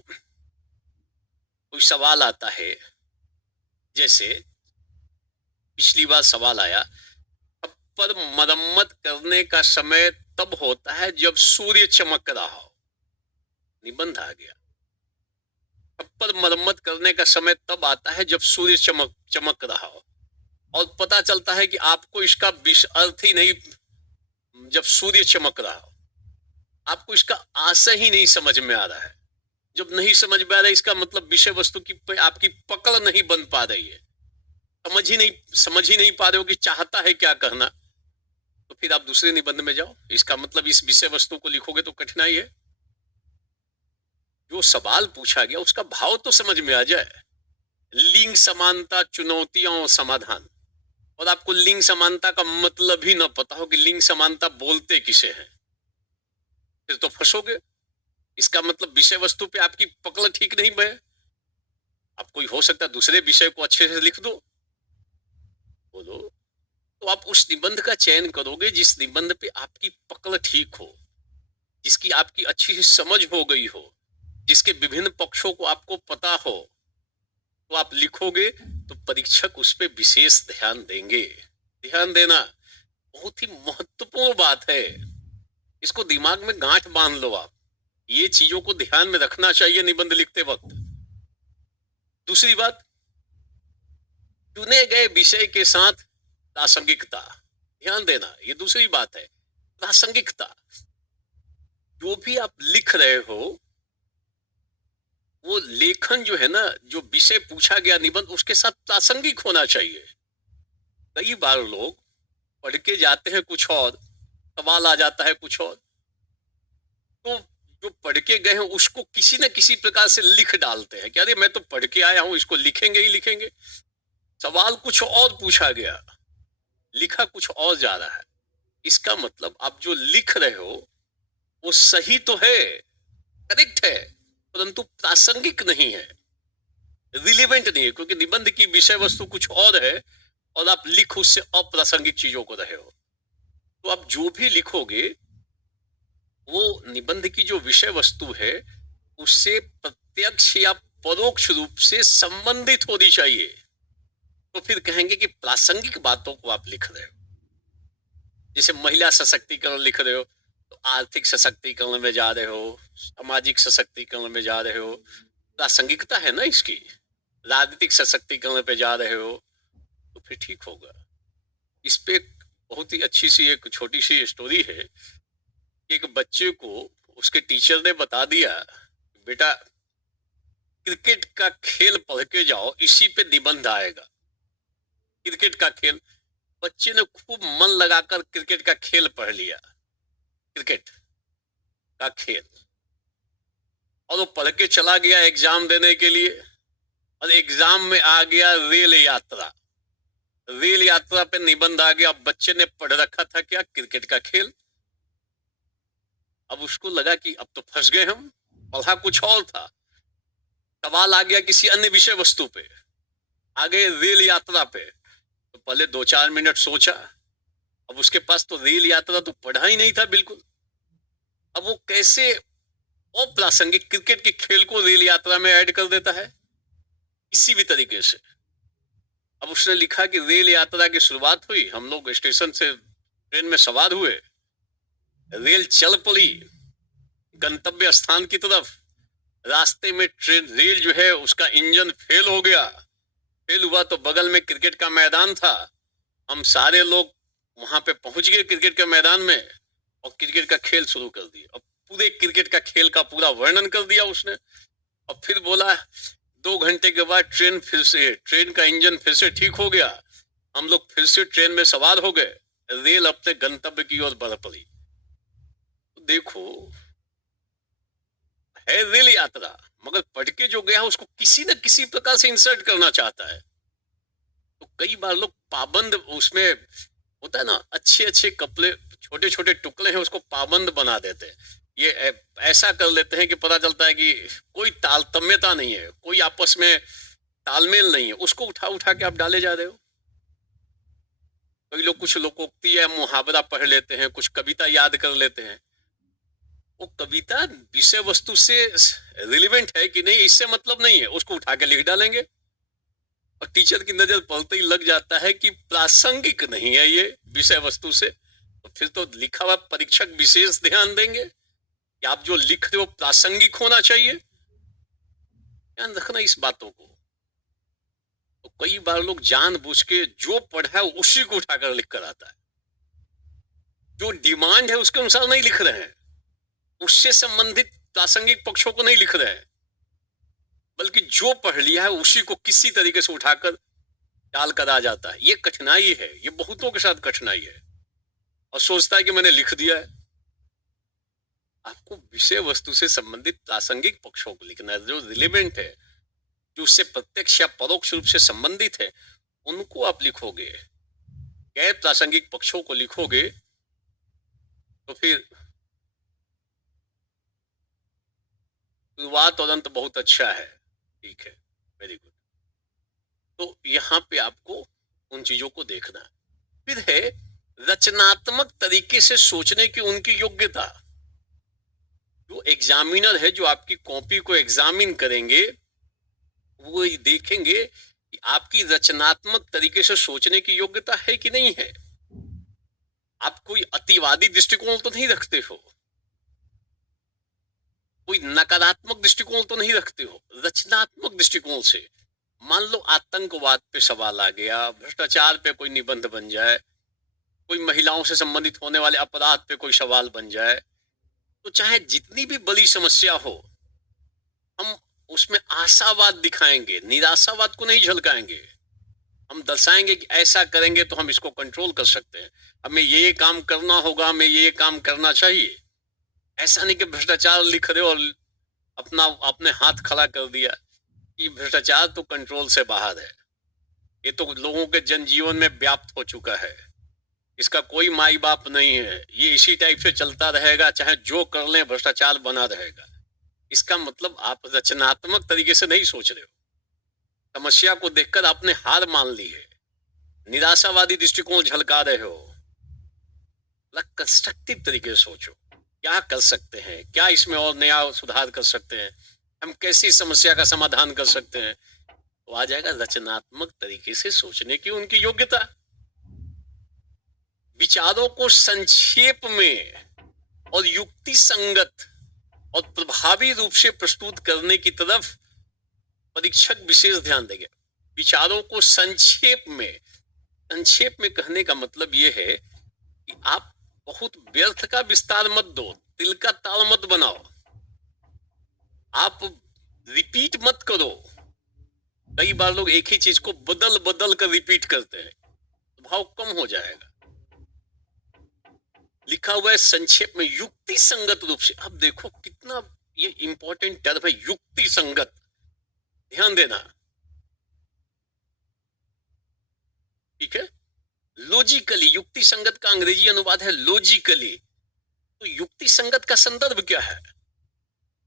कोई सवाल आता है, जैसे पिछली बार सवाल आया, पर मरम्मत करने का समय तब होता है जब सूर्य चमक रहा हो। निबंध आ गया, पर मरम्मत करने का समय तब आता है जब सूर्य चमक रहा हो। और पता चलता है कि आपको इसका अर्थ ही नहीं, जब सूर्य चमक रहा हो आपको इसका आशय ही नहीं समझ में आ रहा है। जब नहीं समझ में आ रहा है, इसका मतलब विषय वस्तु की आपकी पकड़ नहीं बन पा रही है, समझ ही नहीं पा रहे हो कि चाहता है क्या कहना। तो फिर आप दूसरे निबंध में जाओ। इसका मतलब इस विषय वस्तु को लिखोगे तो कठिनाई है। जो सवाल पूछा गया उसका भाव तो समझ में आ जाए। लिंग समानता, चुनौतियां और समाधान, और आपको लिंग समानता का मतलब ही ना पता हो कि लिंग समानता बोलते किसे हैं, फिर तो फंसोगे। इसका मतलब विषय वस्तु पे आपकी पकड़ ठीक नहीं है। आप कोई हो सकता है दूसरे विषय को अच्छे से लिख दो, बोलो, तो आप उस निबंध का चयन करोगे जिस निबंध पे आपकी पकड़ ठीक हो, जिसकी आपकी अच्छी से समझ हो गई हो, जिसके विभिन्न पक्षों को आपको पता हो। तो आप लिखोगे तो परीक्षक उस पर विशेष ध्यान देंगे। ध्यान देना बहुत ही महत्वपूर्ण बात है, इसको दिमाग में गांठ बांध लो आप। ये चीजों को ध्यान में रखना चाहिए निबंध लिखते वक्त। दूसरी बात, चुने गए विषय के साथ प्रासंगिकता। ध्यान देना, ये दूसरी बात है, प्रासंगिकता। जो भी आप लिख रहे हो वो लेखन जो है ना, जो विषय पूछा गया निबंध, उसके साथ प्रासंगिक होना चाहिए। कई बार लोग पढ़ के जाते हैं कुछ और, सवाल आ जाता है कुछ और, तो जो पढ़ के गए हैं उसको किसी न किसी प्रकार से लिख डालते हैं कि अरे मैं तो पढ़ के आया हूं, इसको लिखेंगे ही लिखेंगे। सवाल कुछ और पूछा गया, लिखा कुछ और जा रहा है। इसका मतलब आप जो लिख रहे हो वो सही तो है, करेक्ट है, परंतु प्रासंगिक नहीं है, रिलेवेंट नहीं है, क्योंकि निबंध की विषय वस्तु कुछ और है और आप लिख उससे अप्रासंगिक चीजों को रहे हो। तो आप जो भी लिखोगे वो निबंध की जो विषय वस्तु है उससे प्रत्यक्ष या परोक्ष रूप से संबंधित होनी चाहिए। तो फिर कहेंगे कि प्रासंगिक बातों को आप लिख रहे हो। जैसे महिला सशक्तिकरण लिख रहे हो तो आर्थिक सशक्तिकरण में जा रहे हो, सामाजिक सशक्तिकरण में जा रहे हो, प्रासंगिकता है ना इसकी। राजनीतिक सशक्तिकरण पे जा रहे हो तो फिर ठीक होगा। इस पे बहुत ही अच्छी सी एक छोटी सी स्टोरी है। एक बच्चे को उसके टीचर ने बता दिया, बेटा क्रिकेट का खेल पढ़ के जाओ, इसी पे निबंध आएगा। क्रिकेट का खेल, बच्चे ने खूब मन लगाकर क्रिकेट का खेल पढ़ लिया, क्रिकेट का खेल, और वो पढ़ के चला गया एग्जाम देने के लिए। और एग्जाम में आ गया रेल यात्रा, रेल यात्रा पे निबंध आ गया। अब बच्चे ने पढ़ रखा था क्या, क्रिकेट का खेल। अब उसको लगा कि अब तो फंस गए हम, पढ़ा कुछ और था, सवाल आ गया किसी अन्य विषय वस्तु पे, आ गए रेल यात्रा पे। तो पहले 2-4 मिनट सोचा, अब उसके पास तो रेल यात्रा तो पढ़ा ही नहीं था बिल्कुल। अब वो कैसे अप्रासंगिक क्रिकेट के खेल को रेल यात्रा में ऐड कर देता है, किसी भी तरीके से। अब उसने लिखा कि रेल यात्रा की शुरुआत हुई, हम लोग स्टेशन से ट्रेन में सवार हुए, रेल चल पड़ी गंतव्य स्थान की तरफ। रास्ते में ट्रेन रेल जो है उसका इंजन फेल हो गया, फेल हुआ तो बगल में क्रिकेट का मैदान था, हम सारे लोग वहां पे पहुंच गए क्रिकेट के मैदान में और क्रिकेट का खेल शुरू कर दिया। अब पूरे क्रिकेट का खेल का पूरा वर्णन कर दिया उसने और फिर बोला 2 घंटे के बाद ट्रेन का इंजन फिर से ठीक हो गया, हम लोग फिर से ट्रेन में सवार हो गए, रेल अपने गंतव्य की ओर बढ़ पड़ी। तो देखो, है रेल यात्रा, मगर पढ़ के जो गया उसको किसी न किसी प्रकार से इंसर्ट करना चाहता है। तो कई बार लोग पाबंद उसमें होता है ना, अच्छे अच्छे कपड़े छोटे छोटे टुकड़े हैं उसको पाबंद बना देते हैं। ये ऐसा कर लेते हैं कि पता चलता है कि कोई तारतम्यता नहीं है, कोई आपस में तालमेल नहीं है, उसको उठा उठा के आप डाले जा रहे हो। कई लोग कुछ लोकोक्ति या मुहावरा पढ़ लेते हैं, कुछ कविता याद कर लेते हैं, वो कविता विषय वस्तु से रिलेवेंट है कि नहीं इससे मतलब नहीं है, उसको उठा के लिख डालेंगे और टीचर की नजर पड़ते ही लग जाता है कि प्रासंगिक नहीं है ये विषय वस्तु से, तो फिर तो लिखा हुआ परीक्षक विशेष ध्यान देंगे कि आप जो लिख रहे हो प्रासंगिक होना चाहिए। ध्यान रखना इस बातों को। तो कई बार लोग जानबूझ के जो पढ़ा है उसी को उठाकर लिख कर आता है, जो डिमांड है उसके अनुसार नहीं लिख रहे हैं, उससे संबंधित प्रासंगिक पक्षों को नहीं लिख रहे हैं, बल्कि जो पढ़ लिया है उसी को किसी तरीके से उठाकर डाल कर आ जाता है। ये कठिनाई है, ये बहुतों के साथ कठिनाई है और सोचता है कि मैंने लिख दिया है। आपको विषय वस्तु से संबंधित प्रासंगिक पक्षों को लिखना है, जो रिलेवेंट है, जो उससे प्रत्यक्ष या परोक्ष रूप से संबंधित है, उनको आप लिखोगे। गैर प्रासंगिक पक्षों को लिखोगे तो फिर शुरुआत और अंत बहुत अच्छा है। ठीक है, वेरी गुड। तो यहाँ पे आपको उन चीजों को देखना है। फिर है रचनात्मक तरीके से सोचने की उनकी योग्यता। जो एग्जामिनर है, जो आपकी कॉपी को एग्जामिन करेंगे, वो देखेंगे कि आपकी रचनात्मक तरीके से सोचने की योग्यता है कि नहीं है। आप कोई अतिवादी दृष्टिकोण तो नहीं रखते हो, कोई नकारात्मक दृष्टिकोण तो नहीं रखते हो, रचनात्मक दृष्टिकोण से। मान लो आतंकवाद पे सवाल आ गया, भ्रष्टाचार पे कोई निबंध बन जाए, कोई महिलाओं से संबंधित होने वाले अपराध पे कोई सवाल बन जाए, तो चाहे जितनी भी बड़ी समस्या हो, हम उसमें आशावाद दिखाएंगे, निराशावाद को नहीं झलकाएंगे। हम दर्शाएंगे कि ऐसा करेंगे तो हम इसको कंट्रोल कर सकते हैं, हमें ये काम करना होगा, हमें ये काम करना चाहिए। ऐसा नहीं कि भ्रष्टाचार लिख रहे हो और अपना अपने हाथ खड़ा कर दिया कि भ्रष्टाचार तो कंट्रोल से बाहर है, ये तो लोगों के जनजीवन में व्याप्त हो चुका है, इसका कोई माई बाप नहीं है, ये इसी टाइप से चलता रहेगा, चाहे जो कर लें भ्रष्टाचार बना रहेगा। इसका मतलब आप रचनात्मक तरीके से नहीं सोच रहे हो, समस्या को देखकर आपने हार मान ली है, निराशावादी दृष्टिकोण झलका रहे हो। कंस्ट्रक्टिव तरीके से सोचो, क्या कर सकते हैं, क्या इसमें और नया सुधार कर सकते हैं, हम कैसी समस्या का समाधान कर सकते हैं, तो आ जाएगा रचनात्मक तरीके से सोचने की उनकी योग्यता। विचारों को संक्षेप में और युक्ति संगत और प्रभावी रूप से प्रस्तुत करने की तरफ परीक्षक विशेष ध्यान देंगे। विचारों को संक्षेप में कहने का मतलब यह है कि आप बहुत व्यर्थ का विस्तार मत दो, तिल का ताल मत बनाओ, आप रिपीट मत करो। कई बार लोग एक ही चीज को बदल बदल कर रिपीट करते हैं, तो भाव कम हो जाएगा। लिखा हुआ है संक्षेप में, युक्ति संगत रूप से। अब देखो कितना ये इंपॉर्टेंट टर्म है, युक्ति संगत, ध्यान देना। ठीक है, लॉजिकली, युक्ति संगत का अंग्रेजी अनुवाद है लॉजिकली। तो युक्ति संगत का संदर्भ क्या है?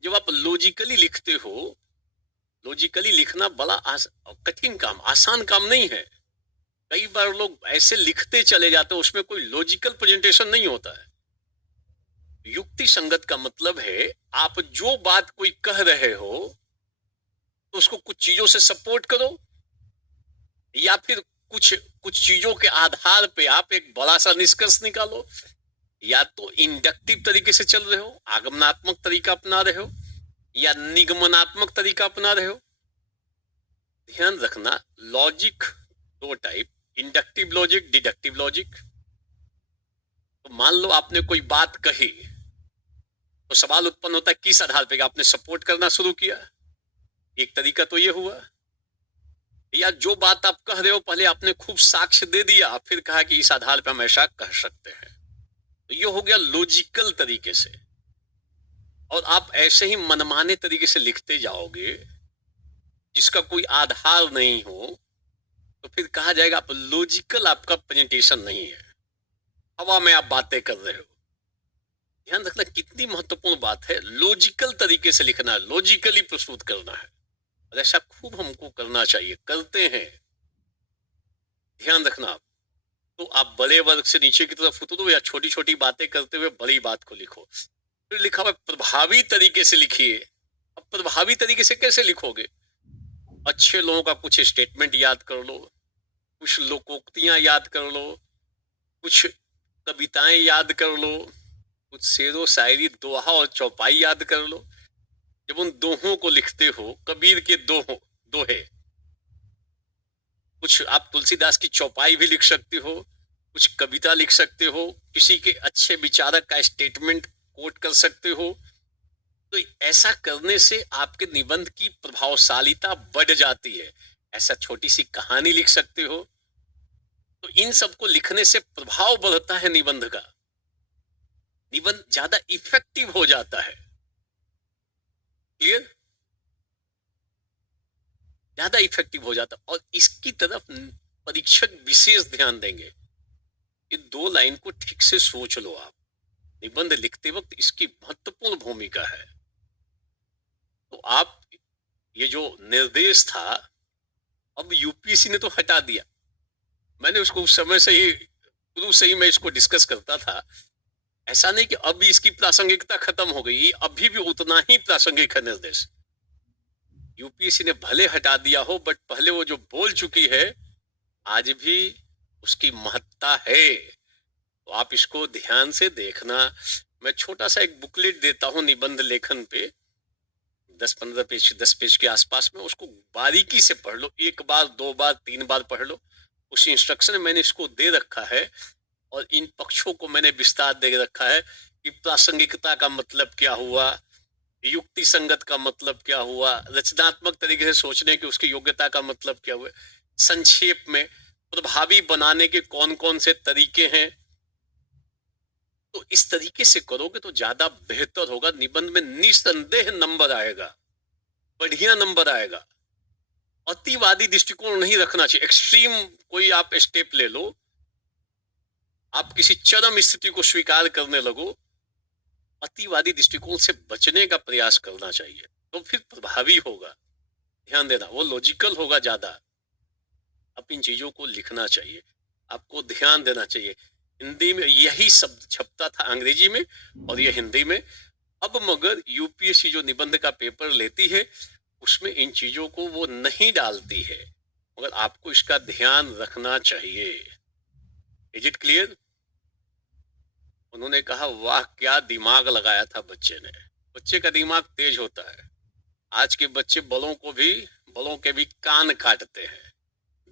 जब आप लॉजिकली लिखते हो, लॉजिकली लिखना बड़ा कठिन काम, आसान काम नहीं है। कई बार लोग ऐसे लिखते चले जाते हैं, उसमें कोई लॉजिकल प्रेजेंटेशन नहीं होता है। युक्ति संगत का मतलब है आप जो बात कोई कह रहे हो तो उसको कुछ चीजों से सपोर्ट करो, या फिर कुछ चीजों के आधार पे आप एक बड़ा सा निष्कर्ष निकालो। या तो इंडक्टिव तरीके से चल रहे हो, आगमनात्मक तरीका अपना रहे हो, या निगमनात्मक तरीका अपना रहे हो? ध्यान रखना, लॉजिक दो type, inductive logic, deductive logic. तो मान लो आपने कोई बात कही, तो सवाल उत्पन्न होता है किस आधार पे? आपने सपोर्ट करना शुरू किया, एक तरीका तो ये हुआ। या जो बात आप कह रहे हो पहले आपने खूब साक्ष्य दे दिया, फिर कहा कि इस आधार पे हम ऐसा कह सकते हैं, तो ये हो गया लॉजिकल तरीके से। और आप ऐसे ही मनमाने तरीके से लिखते जाओगे जिसका कोई आधार नहीं हो, तो फिर कहा जाएगा आप लॉजिकल, आपका प्रेजेंटेशन नहीं है, हवा में आप बातें कर रहे हो। ध्यान रखना कितनी महत्वपूर्ण बात है, लॉजिकल तरीके से लिखना है, लॉजिकली प्रस्तुत करना है, और ऐसा खूब हमको करना चाहिए, करते हैं। ध्यान रखना आप, तो आप बड़े वर्ग से नीचे की तरफ उतरो या छोटी छोटी बातें करते हुए बड़ी बात को लिखो। फिर लिखा हुआ प्रभावी तरीके से लिखिए। अब प्रभावी तरीके से कैसे लिखोगे? अच्छे लोगों का कुछ स्टेटमेंट याद कर लो, कुछ लोकोक्तियां याद कर लो, कुछ कविताएं याद कर लो, कुछ शेरो शायरी, दोहा और चौपाई याद कर लो। जब उन दोहों को लिखते हो, कबीर के दोहे, कुछ आप तुलसीदास की चौपाई भी लिख सकते हो, कुछ कविता लिख सकते हो, किसी के अच्छे विचारक का स्टेटमेंट कोट कर सकते हो। तो ऐसा करने से आपके निबंध की प्रभावशालीता बढ़ जाती है। ऐसा छोटी सी कहानी लिख सकते हो। तो इन सबको लिखने से प्रभाव बढ़ता है निबंध का, निबंध ज्यादा इफेक्टिव हो जाता है। क्लियर? ज्यादा इफेक्टिव हो जाता, और इसकी तरफ परीक्षक विशेष ध्यान देंगे। ये दो लाइन को ठीक से सोच लो आप, निबंध लिखते वक्त इसकी महत्वपूर्ण भूमिका है। तो आप, ये जो निर्देश था, अब यूपीएससी ने तो हटा दिया। मैंने उसको उस समय से ही, शुरू से ही मैं इसको डिस्कस करता था। ऐसा नहीं कि अब इसकी प्रासंगिकता खत्म हो गई, अभी भी उतना ही प्रासंगिक है निर्देश। यूपीएससी ने भले हटा दिया हो, बट पहले वो जो बोल चुकी है, आज भी उसकी महत्ता है। तो आप इसको ध्यान से देखना। मैं छोटा सा एक बुकलेट देता हूं निबंध लेखन पे, 10-15 पेज, 10 पेज के आसपास में। उसको बारीकी से पढ़ लो, एक बार, दो बार, 3 बार पढ़ लो। उस इंस्ट्रक्शन में मैंने इसको दे रखा है, और इन पक्षों को मैंने विस्तार दे रखा है कि प्रासंगिकता का मतलब क्या हुआ, युक्ति संगत का मतलब क्या हुआ, रचनात्मक तरीके से सोचने की उसकी योग्यता का मतलब क्या हुआ, संक्षेप में प्रभावी बनाने के कौन कौन से तरीके हैं। तो इस तरीके से करोगे तो ज्यादा बेहतर होगा। निबंध में निसंदेह नंबर आएगा, बढ़िया नंबर आएगा। अतिवादी दृष्टिकोण नहीं रखना चाहिए। एक्सट्रीम कोई आप स्टेप ले लो, आप किसी चरम स्थिति को स्वीकार करने लगो, अतिवादी दृष्टिकोण से बचने का प्रयास करना चाहिए, तो फिर प्रभावी होगा। ध्यान देना, वो लॉजिकल होगा ज्यादा। अब इन चीजों को लिखना चाहिए, आपको ध्यान देना चाहिए। हिंदी में यही शब्द छपता था, अंग्रेजी में, और ये हिंदी में। अब मगर यूपीएससी जो निबंध का पेपर लेती है, उसमें इन चीजों को वो नहीं डालती है, मगर आपको इसका ध्यान रखना चाहिए। Is it clear? उन्होंने कहा, वाह क्या दिमाग लगाया था बच्चे ने। बच्चे का दिमाग तेज होता है। आज के बच्चे बड़ों के भी कान काटते हैं।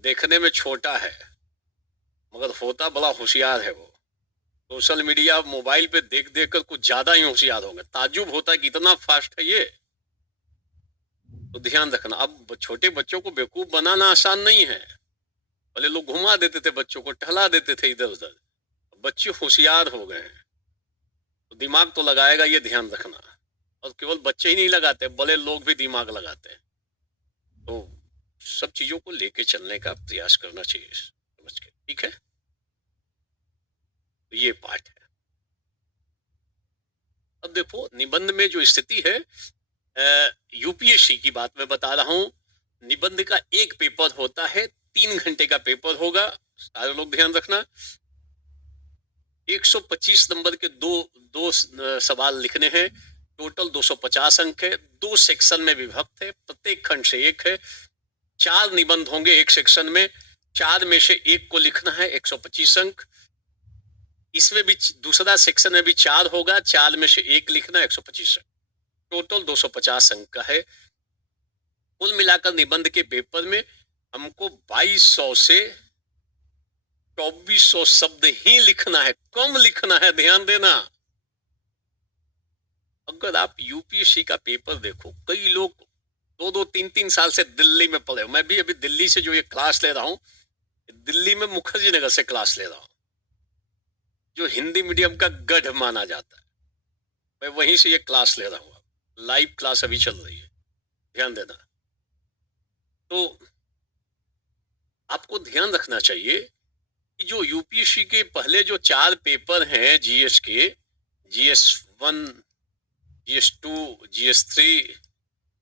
देखने में छोटा है, मगर होता बड़ा होशियार है। वो सोशल मीडिया, मोबाइल पे देख देख कर कुछ ज्यादा ही होशियार होंगे। ताज्जुब होता है कि इतना फास्ट है ये। तो ध्यान रखना, अब छोटे बच्चों को बेवकूफ बनाना आसान नहीं है। पहले लोग घुमा देते थे बच्चों को, टहला देते थे इधर उधर। बच्चे होशियार हो गए हैं, तो दिमाग तो लगाएगा, ये ध्यान रखना। और केवल बच्चे ही नहीं लगाते, बड़े लोग भी दिमाग लगाते हैं। तो सब चीजों को लेके चलने का प्रयास करना चाहिए, समझ के। ठीक है, तो ये पार्ट है। अब देखो, निबंध में जो स्थिति है, यूपीएससी की बात मैं बता रहा हूं। निबंध का एक पेपर होता है, 3 घंटे का पेपर होगा। सारे लोग ध्यान रखना, 125 नंबर के दो सवाल लिखने हैं। टोटल 250 अंक है। 2 सेक्शन में विभक्त है, प्रत्येक खंड से एक है। 4 निबंध होंगे एक सेक्शन में, 4 में से एक को लिखना है, 125 अंक। इसमें भी दूसरा सेक्शन में भी 4 होगा, 4 में से एक लिखना, 125 अंक। टोटल 250 अंक का है। कुल मिलाकर निबंध के पेपर में हमको 2200 से 2400 शब्द ही लिखना है, कम लिखना है, ध्यान देना। अगर आप यूपीएससी का पेपर देखो, कई लोग 2-2, 3-3 साल से दिल्ली में पढ़े, मैं भी अभी दिल्ली से जो ये क्लास ले रहा हूँ, दिल्ली में मुखर्जी नगर से क्लास ले रहा हूँ, जो हिंदी मीडियम का गढ़ माना जाता है, मैं वहीं से ये क्लास ले रहा हूँ। लाइव क्लास अभी चल रही है, ध्यान देना। तो आपको ध्यान रखना चाहिए कि जो यूपीएससी के पहले जो 4 पेपर हैं जीएस के, GS1, GS2, GS3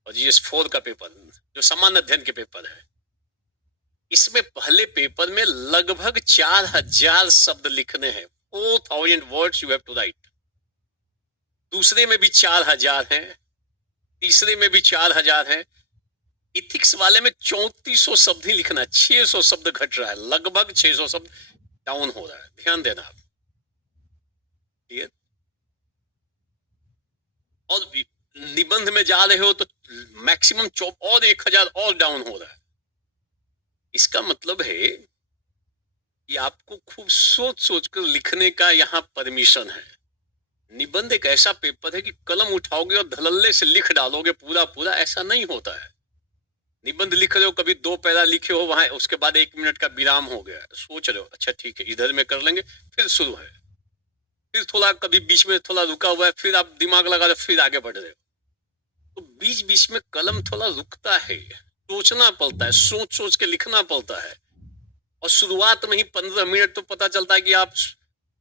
और GS4 का पेपर, जो सामान्य अध्ययन के पेपर है, इसमें पहले पेपर में लगभग 4000 शब्द लिखने हैं। 4000 words you have to write. दूसरे में भी 4000 हैं, तीसरे में भी 4000 हैं, इथिक्स वाले में 3400 शब्द ही लिखना है। 600 शब्द घट रहा है, लगभग 600 शब्द डाउन हो रहा है, ध्यान देना आप। क्लियर? और निबंध में जा रहे हो तो मैक्सिमम और 1000 और डाउन हो रहा है। इसका मतलब है कि आपको खूब सोच सोच कर लिखने का यहाँ परमिशन है। निबंध एक ऐसा पेपर है कि कलम उठाओगे और धड़ल्ले से लिख डालोगे पूरा पूरा, ऐसा नहीं होता है। निबंध लिख रहे हो, कभी 2 पैरा लिखे हो वहां, उसके बाद 1 मिनट का विराम हो गया, सोच रहे हो अच्छा ठीक है इधर में कर लेंगे, फिर शुरू है, फिर थोड़ा कभी बीच में थोड़ा रुका हुआ है, फिर आप दिमाग लगा रहे, फिर आगे बढ़ रहे हो। तो बीच बीच में कलम थोड़ा रुकता है, सोचना पड़ता है, सोच सोच के लिखना पड़ता है। और शुरुआत में ही 15 मिनट तो पता चलता है कि आप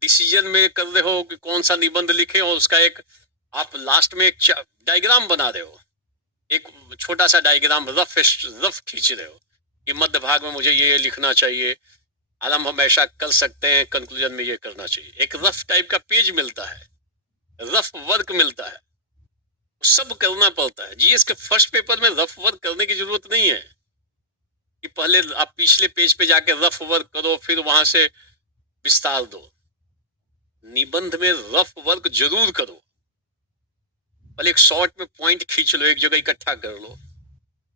डिसीजन में कर रहे हो कि कौन सा निबंध लिखे, और उसका एक आप लास्ट में एक डायग्राम बना रहे हो, एक छोटा सा डायग्राम रफ खींच रहे हो कि मध्य भाग में मुझे ये लिखना चाहिए, आराम हम ऐसा कर सकते हैं, कंक्लूजन में ये करना चाहिए। एक रफ टाइप का पेज मिलता है, रफ वर्क मिलता है, सब करना पड़ता है। जीएस के फर्स्ट पेपर में रफ वर्क करने की जरूरत नहीं है कि पहले आप पिछले पेज पे जाके रफ वर्क करो फिर वहां से विस्तार दो। निबंध में रफ वर्क जरूर करो, पहले एक शॉर्ट में पॉइंट खींच लो, एक जगह इकट्ठा कर लो।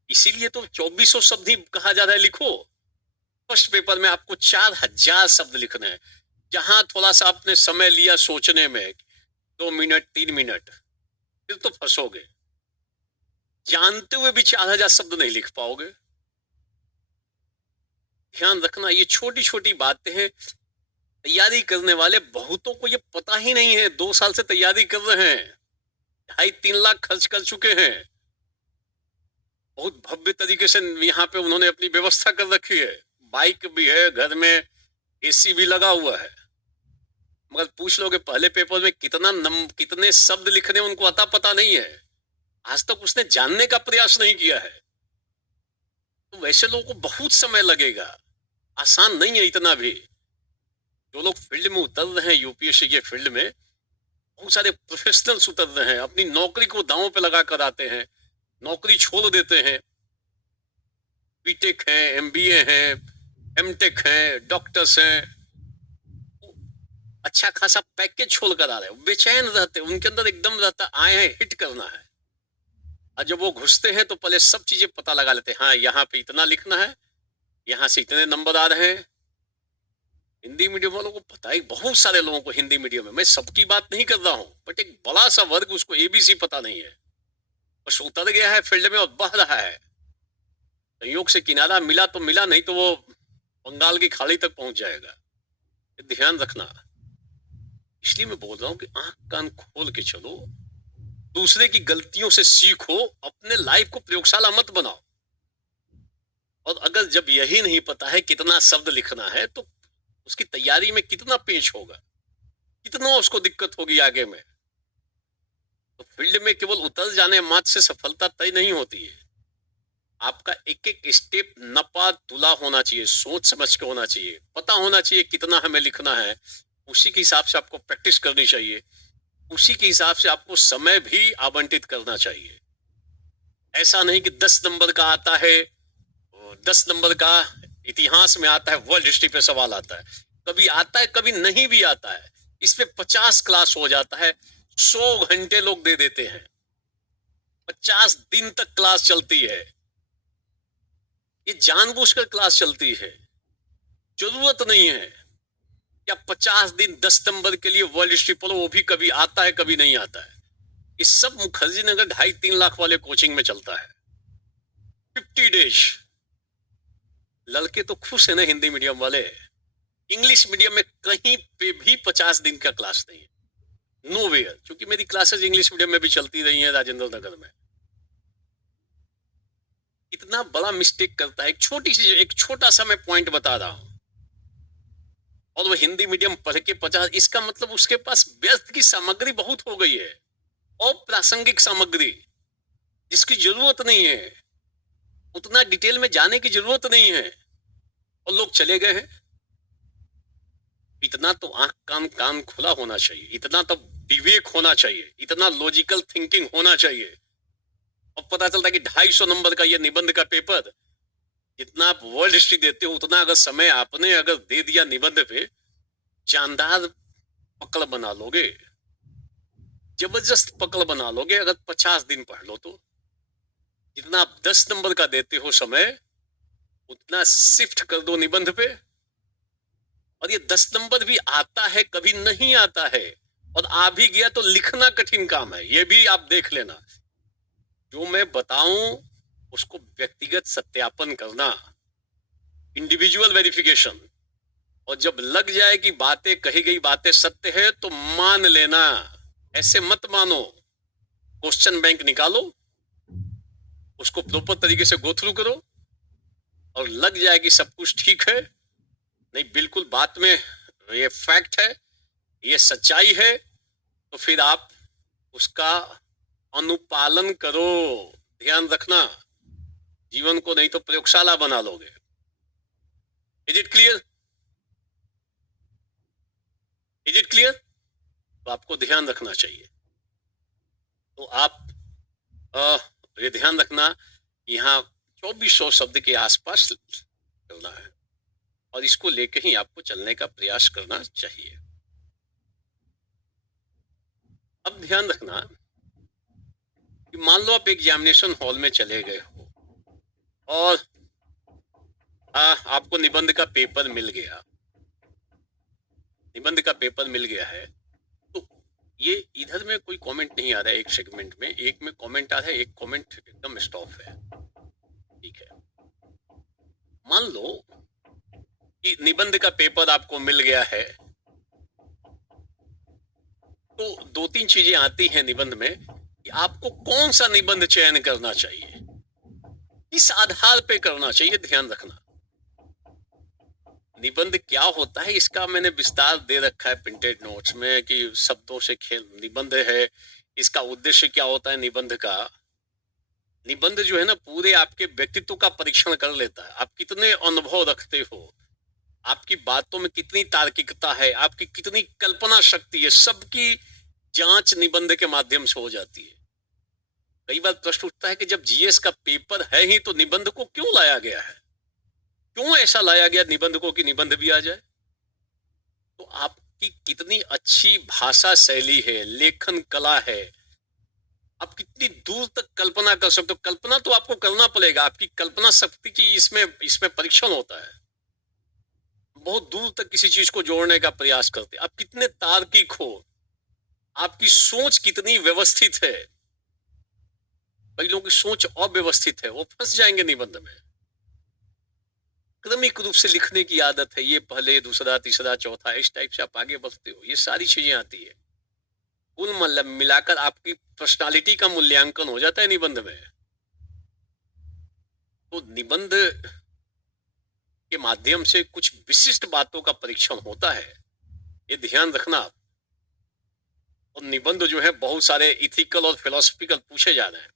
इसीलिए तो 2400 शब्द ही कहा जा रहा है लिखो। फर्स्ट पेपर में आपको 4000 शब्द लिखने हैं, जहां थोड़ा सा आपने समय लिया सोचने में 2 मिनट 3 मिनट, फिर तो फंसोगे। जानते हुए भी 4000 शब्द नहीं लिख पाओगे। ध्यान रखना, ये छोटी छोटी बातें हैं। तैयारी करने वाले बहुतों को ये पता ही नहीं है। 2 साल से तैयारी कर रहे हैं, 2.5-3 लाख खर्च कर चुके हैं, बहुत भव्य तरीके से यहाँ पे उन्होंने अपनी व्यवस्था कर रखी है, बाइक भी है, घर में एसी भी लगा हुआ है। मगर पूछ लोगे पहले पेपर में कितने शब्द लिखने, उनको अता पता नहीं है, आज तक उसने जानने का प्रयास नहीं किया है। तो वैसे लोगों को बहुत समय लगेगा, आसान नहीं है इतना भी। जो लोग फील्ड में उतर रहे हैं, यूपीएससी के फील्ड में बहुत सारे प्रोफेशनल्स उतर रहे हैं, अपनी नौकरी को दांव पे लगा कर आते हैं, नौकरी छोड़ देते हैं। बीटेक है, एमबीए है, एमटेक है, डॉक्टर्स हैं, अच्छा खासा पैकेज छोड़ कर आ रहे हैं, बेचैन रहते हैं, उनके अंदर एकदम रहता आए हैं हिट करना है। और जब वो घुसते हैं तो पहले सब चीजें पता लगा लेते हैं, हाँ यहाँ पे इतना लिखना है, यहाँ से इतने नंबर आ रहे हैं। हिंदी मीडियम वालों को पता है, बहुत सारे लोगों को हिंदी मीडियम में, मैं सबकी बात नहीं कर रहा हूं, बट एक बड़ा सा वर्ग उसको एबीसी पता नहीं है, बस उतर गया है फील्ड में और बह रहा है। संयोग से किनारा मिला तो मिला, नहीं तो वो बंगाल की खाड़ी तक पहुंच जाएगा। ध्यान रखना, इसलिए मैं बोल रहा हूं कि आंख कान खोल के चलो, दूसरे की गलतियों से सीखो, अपने लाइफ को प्रयोगशाला मत बनाओ। और अगर जब यही नहीं पता है कितना शब्द लिखना है, तो उसकी तैयारी में कितना पेच होगा, कितना उसको दिक्कत होगी आगे में। तो फील्ड में केवल उतर जाने मात्र से सफलता तय नहीं होती है। आपका एक एक स्टेप नपा तुला होना चाहिए, सोच समझ के होना चाहिए, पता होना चाहिए कितना हमें लिखना है, उसी के हिसाब से आपको प्रैक्टिस करनी चाहिए, उसी के हिसाब से आपको समय भी आवंटित करना चाहिए। ऐसा नहीं कि 10 नंबर का आता है, 10 नंबर का इतिहास में आता है, वर्ल्ड हिस्ट्री पे सवाल आता है, कभी आता है कभी नहीं भी आता है। इस पे 50 क्लास हो जाता है, 100 घंटे लोग दे देते हैं। 50 दिन तक क्लास चलती है, ये जानबूझकर क्लास चलती है। जरूरत नहीं है या 50 दिन 10 नंबर के लिए वर्ल्ड हिस्ट्री पढ़ो, वो भी कभी आता है कभी नहीं आता है। ये सब मुखर्जी नगर 2.5-3 लाख वाले कोचिंग में चलता है। 50 डेज। लड़के तो खुश है ना हिंदी मीडियम वाले। इंग्लिश मीडियम में कहीं पे भी 50 दिन का क्लास नहीं है, नो वेयर। क्योंकि मेरी क्लासेस इंग्लिश मीडियम में भी चलती रही हैं राजेंद्र नगर में। इतना बड़ा मिस्टेक करता है। एक छोटा सा मैं पॉइंट बता रहा हूं, और वो हिंदी मीडियम पढ़ के 50, इसका मतलब उसके पास व्यर्थ की सामग्री बहुत हो गई है, और प्रासंगिक सामग्री जिसकी जरूरत नहीं है, उतना डिटेल में जाने की जरूरत नहीं है, और लोग चले गए हैं। इतना तो आंख कान कान खुला होना चाहिए, इतना तो विवेक होना चाहिए, इतना लॉजिकल थिंकिंग होना चाहिए। और पता चलता है कि 250 नंबर का ये निबंध का पेपर, जितना आप वर्ल्ड हिस्ट्री देते हो उतना अगर समय आपने अगर दे दिया निबंध पे, जानदार पकड़ बना लोगे, जबरदस्त पकड़ बना लोगे। अगर 50 दिन पढ़ लो तो जितना आप 10 नंबर का देते हो समय, उतना शिफ्ट कर दो निबंध पे। और ये 10 नंबर भी आता है कभी नहीं आता है, और आ भी गया तो लिखना कठिन काम है, ये भी आप देख लेना। जो मैं बताऊं उसको व्यक्तिगत सत्यापन करना, इंडिविजुअल वेरिफिकेशन। और जब लग जाए कि बातें कही गई बातें सत्य है तो मान लेना, ऐसे मत मानो। क्वेश्चन बैंक निकालो, उसको प्रॉपर तरीके से गो थ्रू करो, और लग जाए कि सब कुछ ठीक है, नहीं बिल्कुल बात में ये फैक्ट है, ये सच्चाई है, तो फिर आप उसका अनुपालन करो। ध्यान रखना, जीवन को नहीं तो प्रयोगशाला बना लोगे। Is it clear? Is it clear? तो आपको ध्यान रखना चाहिए। तो आप ये ध्यान रखना, यहाँ 2400 शब्द के आसपास चलना है, और इसको लेकर ही आपको चलने का प्रयास करना चाहिए। अब ध्यान रखना कि मान लो आप एग्जामिनेशन हॉल में चले गए हो, और आपको निबंध का पेपर मिल गया, निबंध का पेपर मिल गया है। तो ये इधर में कोई कमेंट नहीं आ रहा है, एक सेगमेंट में एक में कमेंट आ रहा है, एक कमेंट एकदम स्टॉप है। ठीक है, मान लो कि निबंध का पेपर आपको मिल गया है, तो 2-3 चीजें आती हैं निबंध में कि आपको कौन सा निबंध चयन करना चाहिए, किस आधार पे करना चाहिए। ध्यान रखना, निबंध क्या होता है इसका मैंने विस्तार दे रखा है प्रिंटेड नोट्स में, कि शब्दों से खेल निबंध है, इसका उद्देश्य क्या होता है निबंध का। निबंध जो है ना, पूरे आपके व्यक्तित्व का परीक्षण कर लेता है। आप कितने अनुभव रखते हो, आपकी बातों में कितनी तार्किकता है, आपकी कितनी कल्पना शक्ति है, सबकी जांच निबंध के माध्यम से हो जाती है। कई बार प्रश्न उठता है कि जब जीएस का पेपर है ही तो निबंध को क्यों लाया गया है, क्यों ऐसा लाया गया निबंध को कि निबंध भी आ जाए। तो आपकी कितनी अच्छी भाषा शैली है, लेखन कला है, आप कितनी दूर तक कल्पना कर सकते हो। कल्पना तो आपको करना पड़ेगा, आपकी कल्पना शक्ति की इसमें परीक्षण होता है। बहुत दूर तक किसी चीज को जोड़ने का प्रयास करते, आप कितने तार्किक हो, आपकी सोच कितनी व्यवस्थित है। कई लोगों की सोच अव्यवस्थित है, वो फंस जाएंगे निबंध में। क्रमिक रूप से लिखने की आदत है, ये पहले दूसरा तीसरा चौथा, इस टाइप से आप आगे बढ़ते हो, ये सारी चीजें आती है। कुल मिलाकर आपकी पर्सनालिटी का मूल्यांकन हो जाता है निबंध में। तो निबंध के माध्यम से कुछ विशिष्ट बातों का परीक्षण होता है, ये ध्यान रखना। और निबंध जो है बहुत सारे इथिकल और फिलोसफिकल पूछे जा रहे हैं,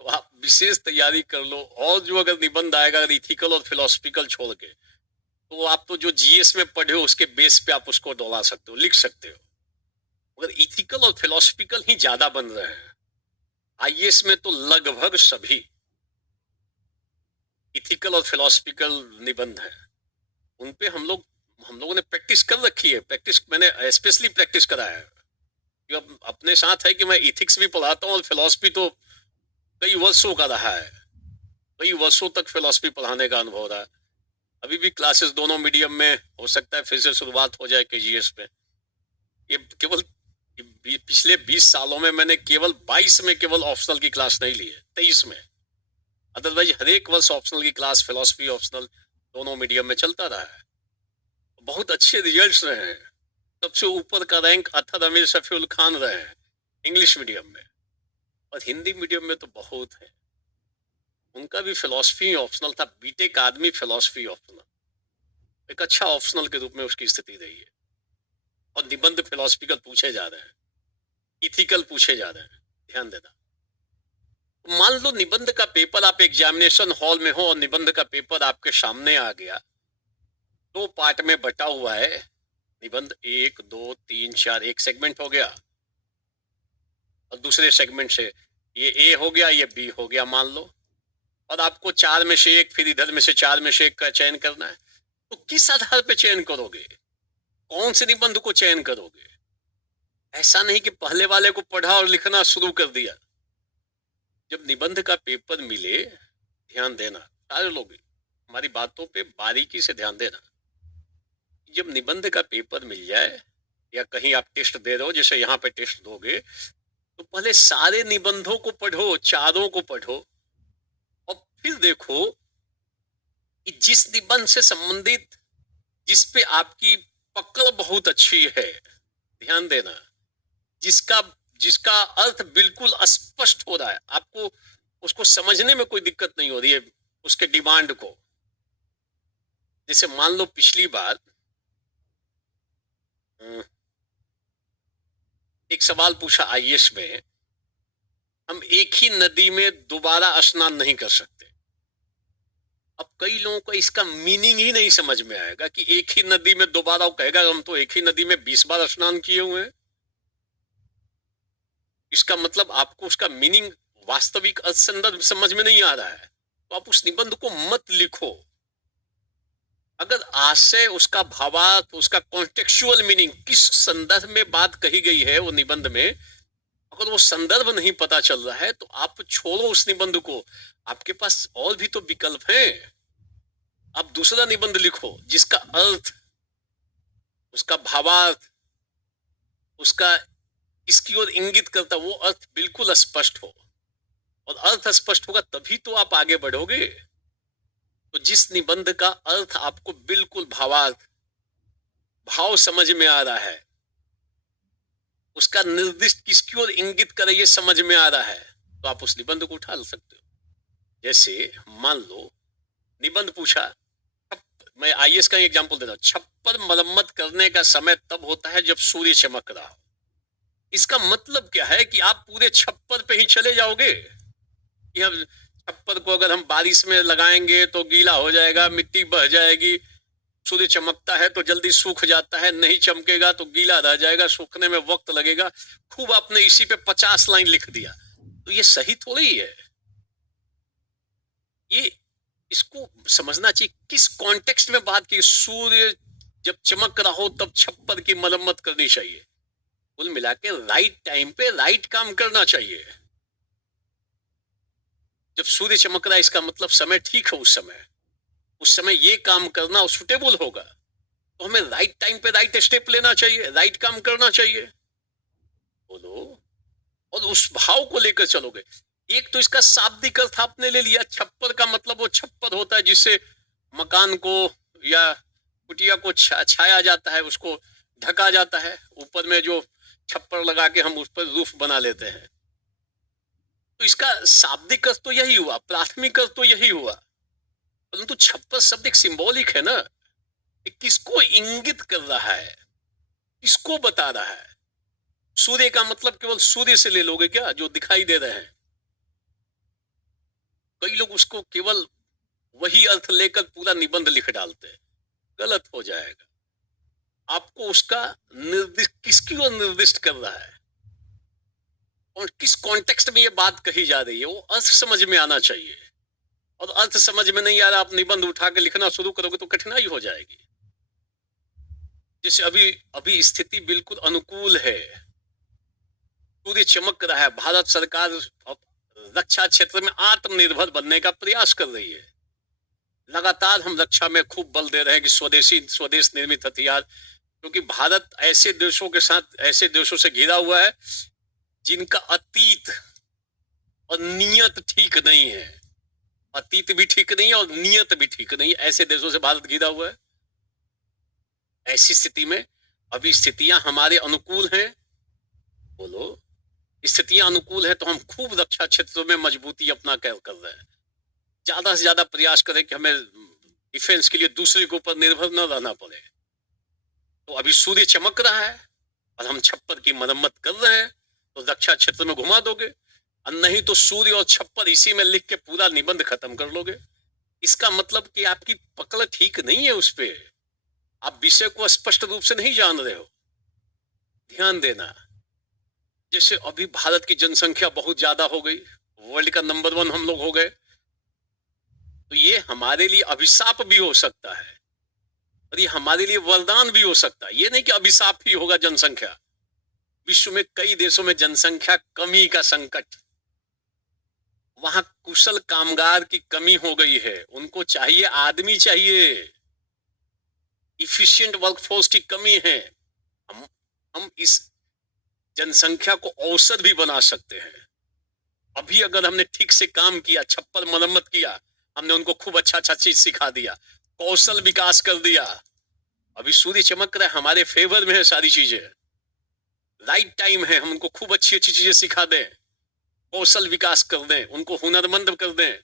तो आप विशेष तैयारी कर लो। और जो अगर निबंध आएगा अगर इथिकल और फिलोसफिकल छोड़ के, तो आप तो जो जीएस में पढ़े हो उसके बेस पे आप उसको दोहरा सकते हो, लिख सकते हो। मगर इथिकल और फिलोसफिकल ही ज्यादा बन रहे हैं। आईएएस में तो लगभग सभी इथिकल और फिलोसफिकल निबंध है, उनपे हम लोगों ने प्रैक्टिस कर रखी है। प्रैक्टिस मैंने स्पेशली प्रैक्टिस करा है। ये अपने साथ है कि मैं इथिक्स भी पढ़ाता हूँ और फिलॉसफी तो कई वर्षों का रहा है, कई वर्षों तक फिलॉसफी पढ़ाने का अनुभव रहा है। अभी भी क्लासेस दोनों मीडियम में, हो सकता है फिर से शुरुआत हो जाए केजीएस पे। ये केवल पिछले 20 सालों में मैंने केवल 22 में केवल ऑप्शनल की क्लास नहीं ली है, 23 में। अदरवाइज हर एक वर्ष ऑप्शनल की क्लास, फिलॉसफी ऑप्शनल दोनों मीडियम में चलता रहा है। बहुत अच्छे रिजल्ट्स रहे हैं। सबसे ऊपर का रैंक अथर अमीर शफीउल खान रहे हैं इंग्लिश मीडियम में, और हिंदी मीडियम में तो बहुत है। उनका भी फिलॉसफी ऑप्शनल था, बीटेक आदमी फिलॉसफी ऑप्शनल, एक अच्छा ऑप्शनल के रूप में उसकी स्थिति रही है। और निबंध फिलॉसफिकल पूछे जा रहे हैं, इथिकल पूछे जा रहे हैं, ध्यान देना। मान लो निबंध का पेपर आप एग्जामिनेशन हॉल में हो और निबंध का पेपर आपके सामने आ गया, 2 पार्ट में बटा हुआ है निबंध, 1 2 3 4, एक सेगमेंट हो गया और दूसरे सेगमेंट से ये ए हो गया, ये बी हो गया मान लो, और आपको 4 में से एक, फिर इधर में से 4 में से एक का चयन करना है। तो किस आधार पे चयन करोगे, कौन से निबंध को चयन करोगे? ऐसा नहीं कि पहले वाले को पढ़ा और लिखना शुरू कर दिया। जब निबंध का पेपर मिले, ध्यान देना सारे लोग, हमारी बातों पे बारीकी से ध्यान देना। जब निबंध का पेपर मिल जाए या कहीं आप टेस्ट दे रहे हो, जैसे यहाँ पे टेस्ट दोगे, तो पहले सारे निबंधों को पढ़ो, चारों को पढ़ो, और फिर देखो कि जिस निबंध से संबंधित, जिस पे आपकी पकड़ बहुत अच्छी है, ध्यान देना, जिसका जिसका अर्थ बिल्कुल स्पष्ट हो रहा है, आपको उसको समझने में कोई दिक्कत नहीं हो रही है, उसके डिमांड को। जैसे मान लो पिछली बार एक सवाल पूछा आईएएस में, हम एक ही नदी में दोबारा स्नान नहीं कर सकते। अब कई लोगों को इसका मीनिंग ही नहीं समझ में आएगा कि एक ही नदी में दोबारा, वो कहेगा हम तो एक ही नदी में 20 बार स्नान किए हुए हैं। इसका मतलब आपको उसका मीनिंग, वास्तविक अर्थ संदर्भ समझ में नहीं आ रहा है, तो आप उस निबंध को मत लिखो। अगर आशय, उसका भावार्थ, उसका कॉन्टेक्चुअल मीनिंग, किस संदर्भ में बात कही गई है वो निबंध में, अगर वो संदर्भ नहीं पता चल रहा है, तो आप छोड़ो उस निबंध को। आपके पास और भी तो विकल्प हैं। आप दूसरा निबंध लिखो जिसका अर्थ, उसका भावार्थ, उसका इसकी ओर इंगित करता वो अर्थ बिल्कुल स्पष्ट हो। और अर्थ स्पष्ट होगा तभी तो आप आगे बढ़ोगे। तो जिस निबंध का अर्थ आपको बिल्कुल भावार्थ, भाव समझ में आ रहा है, उसका निर्दिष्ट किसकी ओर इंगित करे ये समझ में आ रहा है, तो आप उस निबंध को उठा सकते हो। जैसे मान लो निबंध पूछा, मैं आईएएस का एग्जांपल देता हूं, छप्पर मरम्मत करने का समय तब होता है जब सूर्य चमक रहा हो। इसका मतलब क्या है कि आप पूरे छप्पर पे ही चले जाओगे कि हम छप्पर को अगर हम बारिश में लगाएंगे तो गीला हो जाएगा, मिट्टी बह जाएगी, सूर्य चमकता है तो जल्दी सूख जाता है, नहीं चमकेगा तो गीला रह जाएगा, सूखने में वक्त लगेगा। खूब आपने इसी पे 50 लाइन लिख दिया, तो ये सही थोड़ी है। ये इसको समझना चाहिए किस कॉन्टेक्स्ट में बात की। सूर्य जब चमक रहा हो तब छप्पर की मरम्मत करनी चाहिए। कुल मिला के राइट टाइम पे राइट काम करना चाहिए। जब सूर्य चमक रहा है इसका मतलब समय ठीक है, उस समय ये काम करना सुटेबल होगा, तो हमें राइट टाइम पे राइट स्टेप लेना चाहिए, राइट काम करना चाहिए। बोलो, और उस भाव को लेकर चलोगे। एक तो इसका शाब्दिक अर्थ आपने ले लिया, छप्पर का मतलब वो छप्पर होता है जिससे मकान को या कुटिया को छाया जाता है, उसको ढका जाता है, ऊपर में जो छप्पर लगा के हम उस पर रूफ बना लेते हैं। तो इसका शाब्दिक अर्थ तो यही हुआ, प्राथमिक अर्थ तो यही हुआ, परंतु छप्पर शब्द एक सिंबॉलिक है ना, किसको इंगित कर रहा है, किसको बता रहा है। सूर्य का मतलब केवल सूर्य से ले लोगे क्या, जो दिखाई दे रहे हैं? कई लोग उसको केवल वही अर्थ लेकर पूरा निबंध लिख डालते हैं, गलत हो जाएगा। आपको उसका निर्दिष्ट, किसकी ओर निर्दिष्ट कर रहा है और किस कॉन्टेक्स्ट में ये बात कही जा रही है, वो अर्थ समझ में आना चाहिए। और अर्थ समझ में नहीं आ रहा, आप निबंध उठा के लिखना शुरू करोगे तो कठिनाई हो जाएगी। जैसे अभी स्थिति बिल्कुल अनुकूल है, सूर्य चमक रहा है। भारत सरकार रक्षा क्षेत्र में आत्मनिर्भर बनने का प्रयास कर रही है। लगातार हम रक्षा में खूब बल दे रहे हैं कि स्वदेश निर्मित हथियार, क्योंकि भारत ऐसे देशों के साथ, ऐसे देशों से घिरा हुआ है जिनका अतीत और नियत ठीक नहीं है। अतीत भी ठीक नहीं है और नियत भी ठीक नहीं है। ऐसे देशों से भारत घिरा हुआ है। ऐसी स्थिति में अभी स्थितियां हमारे अनुकूल हैं। बोलो, स्थितियां अनुकूल है तो हम खूब रक्षा क्षेत्रों में मजबूती अपना कर रहे हैं। ज्यादा से ज्यादा प्रयास करें कि हमें डिफेंस के लिए दूसरे के ऊपर निर्भर न रहना पड़े। तो अभी सूर्य चमक रहा है और हम छप्पर की मरम्मत कर रहे हैं, तो रक्षा क्षेत्र में घुमा दोगे, और नहीं तो सूर्य और छप्पर इसी में लिख के पूरा निबंध खत्म कर लोगे। इसका मतलब कि आपकी पकड़ ठीक नहीं है उस पे, आप विषय को स्पष्ट रूप से नहीं जान रहे हो। ध्यान देना, जैसे अभी भारत की जनसंख्या बहुत ज्यादा हो गई, वर्ल्ड का नंबर 1 हम लोग हो गए, तो ये हमारे लिए अभिशाप भी हो सकता है और ये हमारे लिए वरदान भी हो सकता है। ये नहीं कि अभिशाप ही होगा जनसंख्या। विश्व में कई देशों में जनसंख्या कमी का संकट, वहां कुशल कामगार की कमी हो गई है। उनको चाहिए, आदमी चाहिए, इफिशिएंट वर्कफोर्स की कमी है। हम इस जनसंख्या को औसत भी बना सकते हैं। अभी अगर हमने ठीक से काम किया, छप्पर मरम्मत किया, हमने उनको खूब अच्छा चीज सिखा दिया, कौशल विकास कर दिया, अभी सूर्य चमक रहा है, हमारे फेवर में है सारी चीजें, राइट टाइम है, हम उनको खूब अच्छी अच्छी चीजें सिखा दें, कौशल विकास कर दें, उनको हुनरमंद कर दें,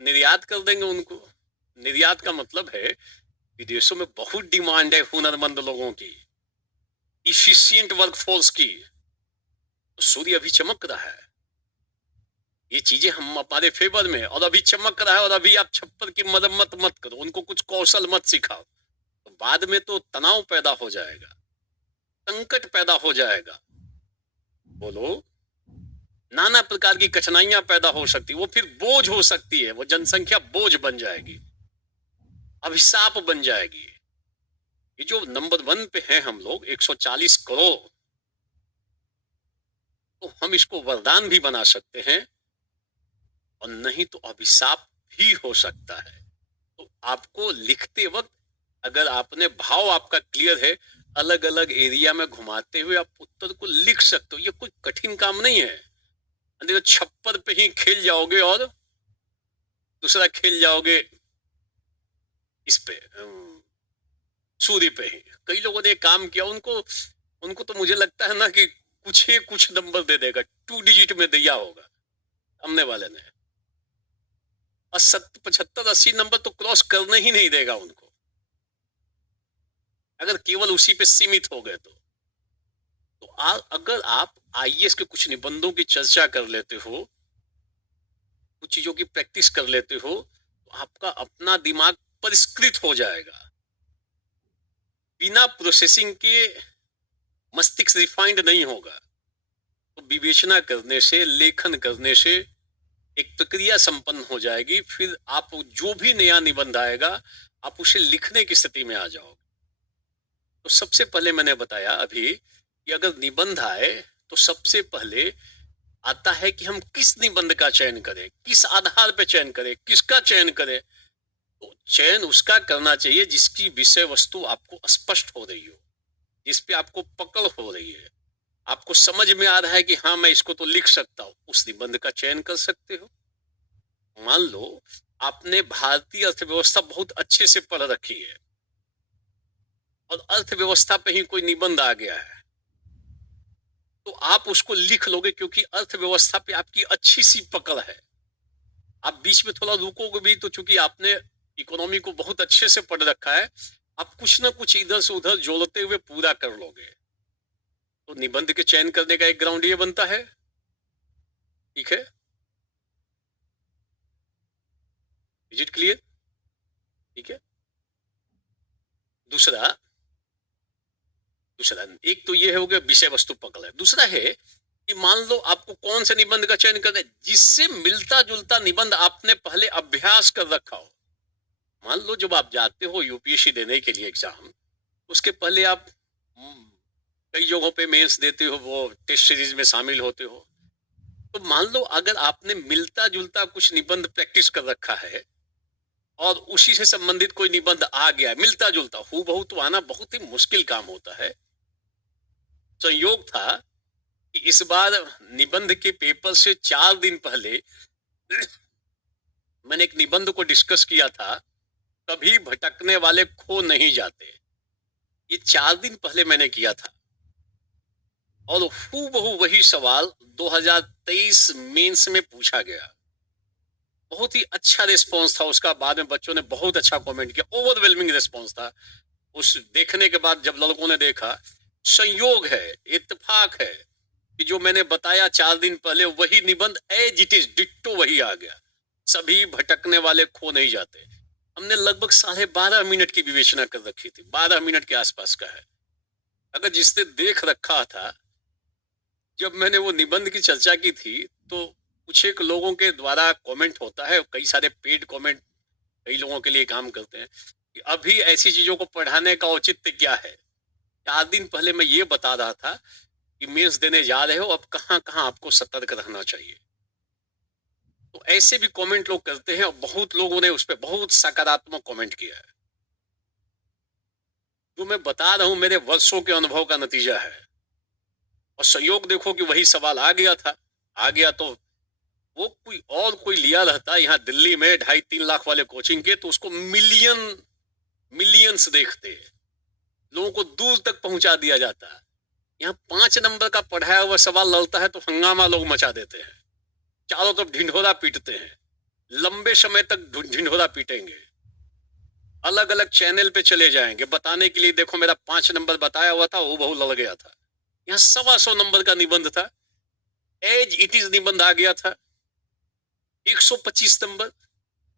निर्यात कर देंगे उनको। निर्यात का मतलब है विदेशों में बहुत डिमांड है हुनरमंद लोगों की, इफिशिएंट वर्कफोर्स की। तो सूर्य अभी चमक रहा है, ये चीजें हम हमारे फेवर में, और अभी चमक रहा है, और अभी आप छप्पर की मरम्मत मत करो, उनको कुछ कौशल मत सिखाओ, तो बाद में तो तनाव पैदा हो जाएगा, संकट पैदा हो जाएगा। बोलो, नाना प्रकार की कठिनाइयां पैदा हो सकती, वो फिर बोझ हो सकती है, वो जनसंख्या बोझ बन जाएगी, अभिशाप बन जाएगी। ये जो नंबर 1 पे हैं हम लोग 140 करोड़, तो हम इसको वरदान भी बना सकते हैं और नहीं तो अभिशाप भी हो सकता है। तो आपको लिखते वक्त अगर आपने भाव आपका क्लियर है, अलग अलग एरिया में घुमाते हुए आप उत्तर को लिख सकते हो। ये कोई कठिन काम नहीं है। तो छप्पर पे ही खेल जाओगे और दूसरा खेल जाओगे इस पे, सूर्य पे ही। कई लोगों ने काम किया, उनको तो मुझे लगता है ना कि कुछ नंबर दे देगा, 2 डिजिट में दिया होगा सामने वाले ने, और 75-80 नंबर तो क्रॉस करने ही नहीं देगा उनको, अगर केवल उसी पे सीमित हो गए तो। अगर आप आईएएस के कुछ निबंधों की चर्चा कर लेते हो, कुछ चीजों की प्रैक्टिस कर लेते हो, तो आपका अपना दिमाग परिष्कृत हो जाएगा। बिना प्रोसेसिंग के मस्तिष्क रिफाइंड नहीं होगा। तो विवेचना करने से, लेखन करने से एक प्रक्रिया संपन्न हो जाएगी। फिर आप जो भी नया निबंध आएगा, आप उसे लिखने की स्थिति में आ जाओगे। तो सबसे पहले मैंने बताया अभी कि अगर निबंध आए तो सबसे पहले आता है कि हम किस निबंध का चयन करें, किस आधार पर चयन करें, किसका चयन करें। तो चयन उसका करना चाहिए जिसकी विषय वस्तु आपको स्पष्ट हो रही हो, जिस पे आपको पकड़ हो रही है, आपको समझ में आ रहा है कि हाँ मैं इसको तो लिख सकता हूं, उस निबंध का चयन कर सकते हो। मान लो आपने भारतीय अर्थव्यवस्था बहुत अच्छे से पढ़ रखी है और अर्थव्यवस्था पे ही कोई निबंध आ गया है, तो आप उसको लिख लोगे, क्योंकि अर्थव्यवस्था पे आपकी अच्छी सी पकड़ है। आप बीच में थोड़ा रुकोगे भी तो, चूंकि आपने इकोनॉमी को बहुत अच्छे से पढ़ रखा है, आप कुछ ना कुछ इधर से उधर जोड़ते हुए पूरा कर लोगे। तो निबंध के चयन करने का एक ग्राउंड ये बनता है। ठीक है, इज इट क्लियर? ठीक है। दूसरा एक तो ये हो गया विषय वस्तु पकड़ है। दूसरा है कि मान लो आपको कौन से निबंध का चयन करना है, जिससे मिलता जुलता निबंध आपने पहले अभ्यास कर रखा हो। मान लो जब आप जाते हो यूपीएससी देने के लिए एग्जाम, उसके पहले आप कई जगहों पे मेंस देते हो, वो टेस्ट सीरीज में शामिल होते हो। तो मान लो अगर आपने मिलता जुलता कुछ निबंध प्रैक्टिस कर रखा है और उसी से संबंधित कोई निबंध आ गया मिलता जुलता, हूबहू तो आना बहुत ही मुश्किल काम होता है। संयोग था कि इस बार निबंध के पेपर से 4 दिन पहले मैंने एक निबंध को डिस्कस किया था, कभी भटकने वाले खो नहीं जाते। ये 4 दिन पहले मैंने किया था और हूबहू वही सवाल 2023 मेंस में पूछा गया। बहुत ही अच्छा रिस्पॉन्स था उसका, बाद में बच्चों ने बहुत अच्छा कमेंट किया, ओवरवेलमिंग रिस्पॉन्स था। उस देखने के बाद जब लड़कों ने देखा, संयोग है, इत्तेफाक है कि जो मैंने बताया 4 दिन पहले वही निबंध एज इट इज डिट्टो वही आ गया। सभी भटकने वाले खो नहीं जाते। हमने लगभग 12.5 मिनट की विवेचना कर रखी थी, 12 मिनट के आसपास का है। अगर जिसने देख रखा था, जब मैंने वो निबंध की चर्चा की थी तो कुछ एक लोगों के द्वारा कमेंट होता है, कई सारे पेड कमेंट कई लोगों के लिए काम करते हैं कि अभी ऐसी चीजों को पढ़ाने का औचित्य क्या है। 4 दिन पहले मैं ये बता रहा था कि मेंस देने जा रहे हो, अब कहाँ कहाँ आपको सतर्क रहना चाहिए। तो ऐसे भी कमेंट लोग करते हैं और बहुत लोगों ने उस पर बहुत सकारात्मक कमेंट किया है। जो मैं बता रहा हूं मेरे वर्षों के अनुभव का नतीजा है। और संयोग देखो कि वही सवाल आ गया था। आ गया तो वो कोई लिया रहता यहाँ दिल्ली में 2.5-3 लाख वाले कोचिंग के, तो उसको मिलियंस देखते, लोगों को दूर तक पहुंचा दिया जाता। यहाँ 5 नंबर का पढ़ाया हुआ सवाल लड़ता है तो हंगामा लोग मचा देते हैं, चारों तरफ ढिंढोरा पीटते हैं, लंबे समय तक ढिंढोरा पीटेंगे, अलग अलग चैनल पे चले जाएंगे बताने के लिए, देखो मेरा 5 नंबर बताया हुआ था, वो बहु लड़ गया था। यहाँ 125 नंबर का निबंध था, एज इट इज निबंध आ गया था, 125 नंबर,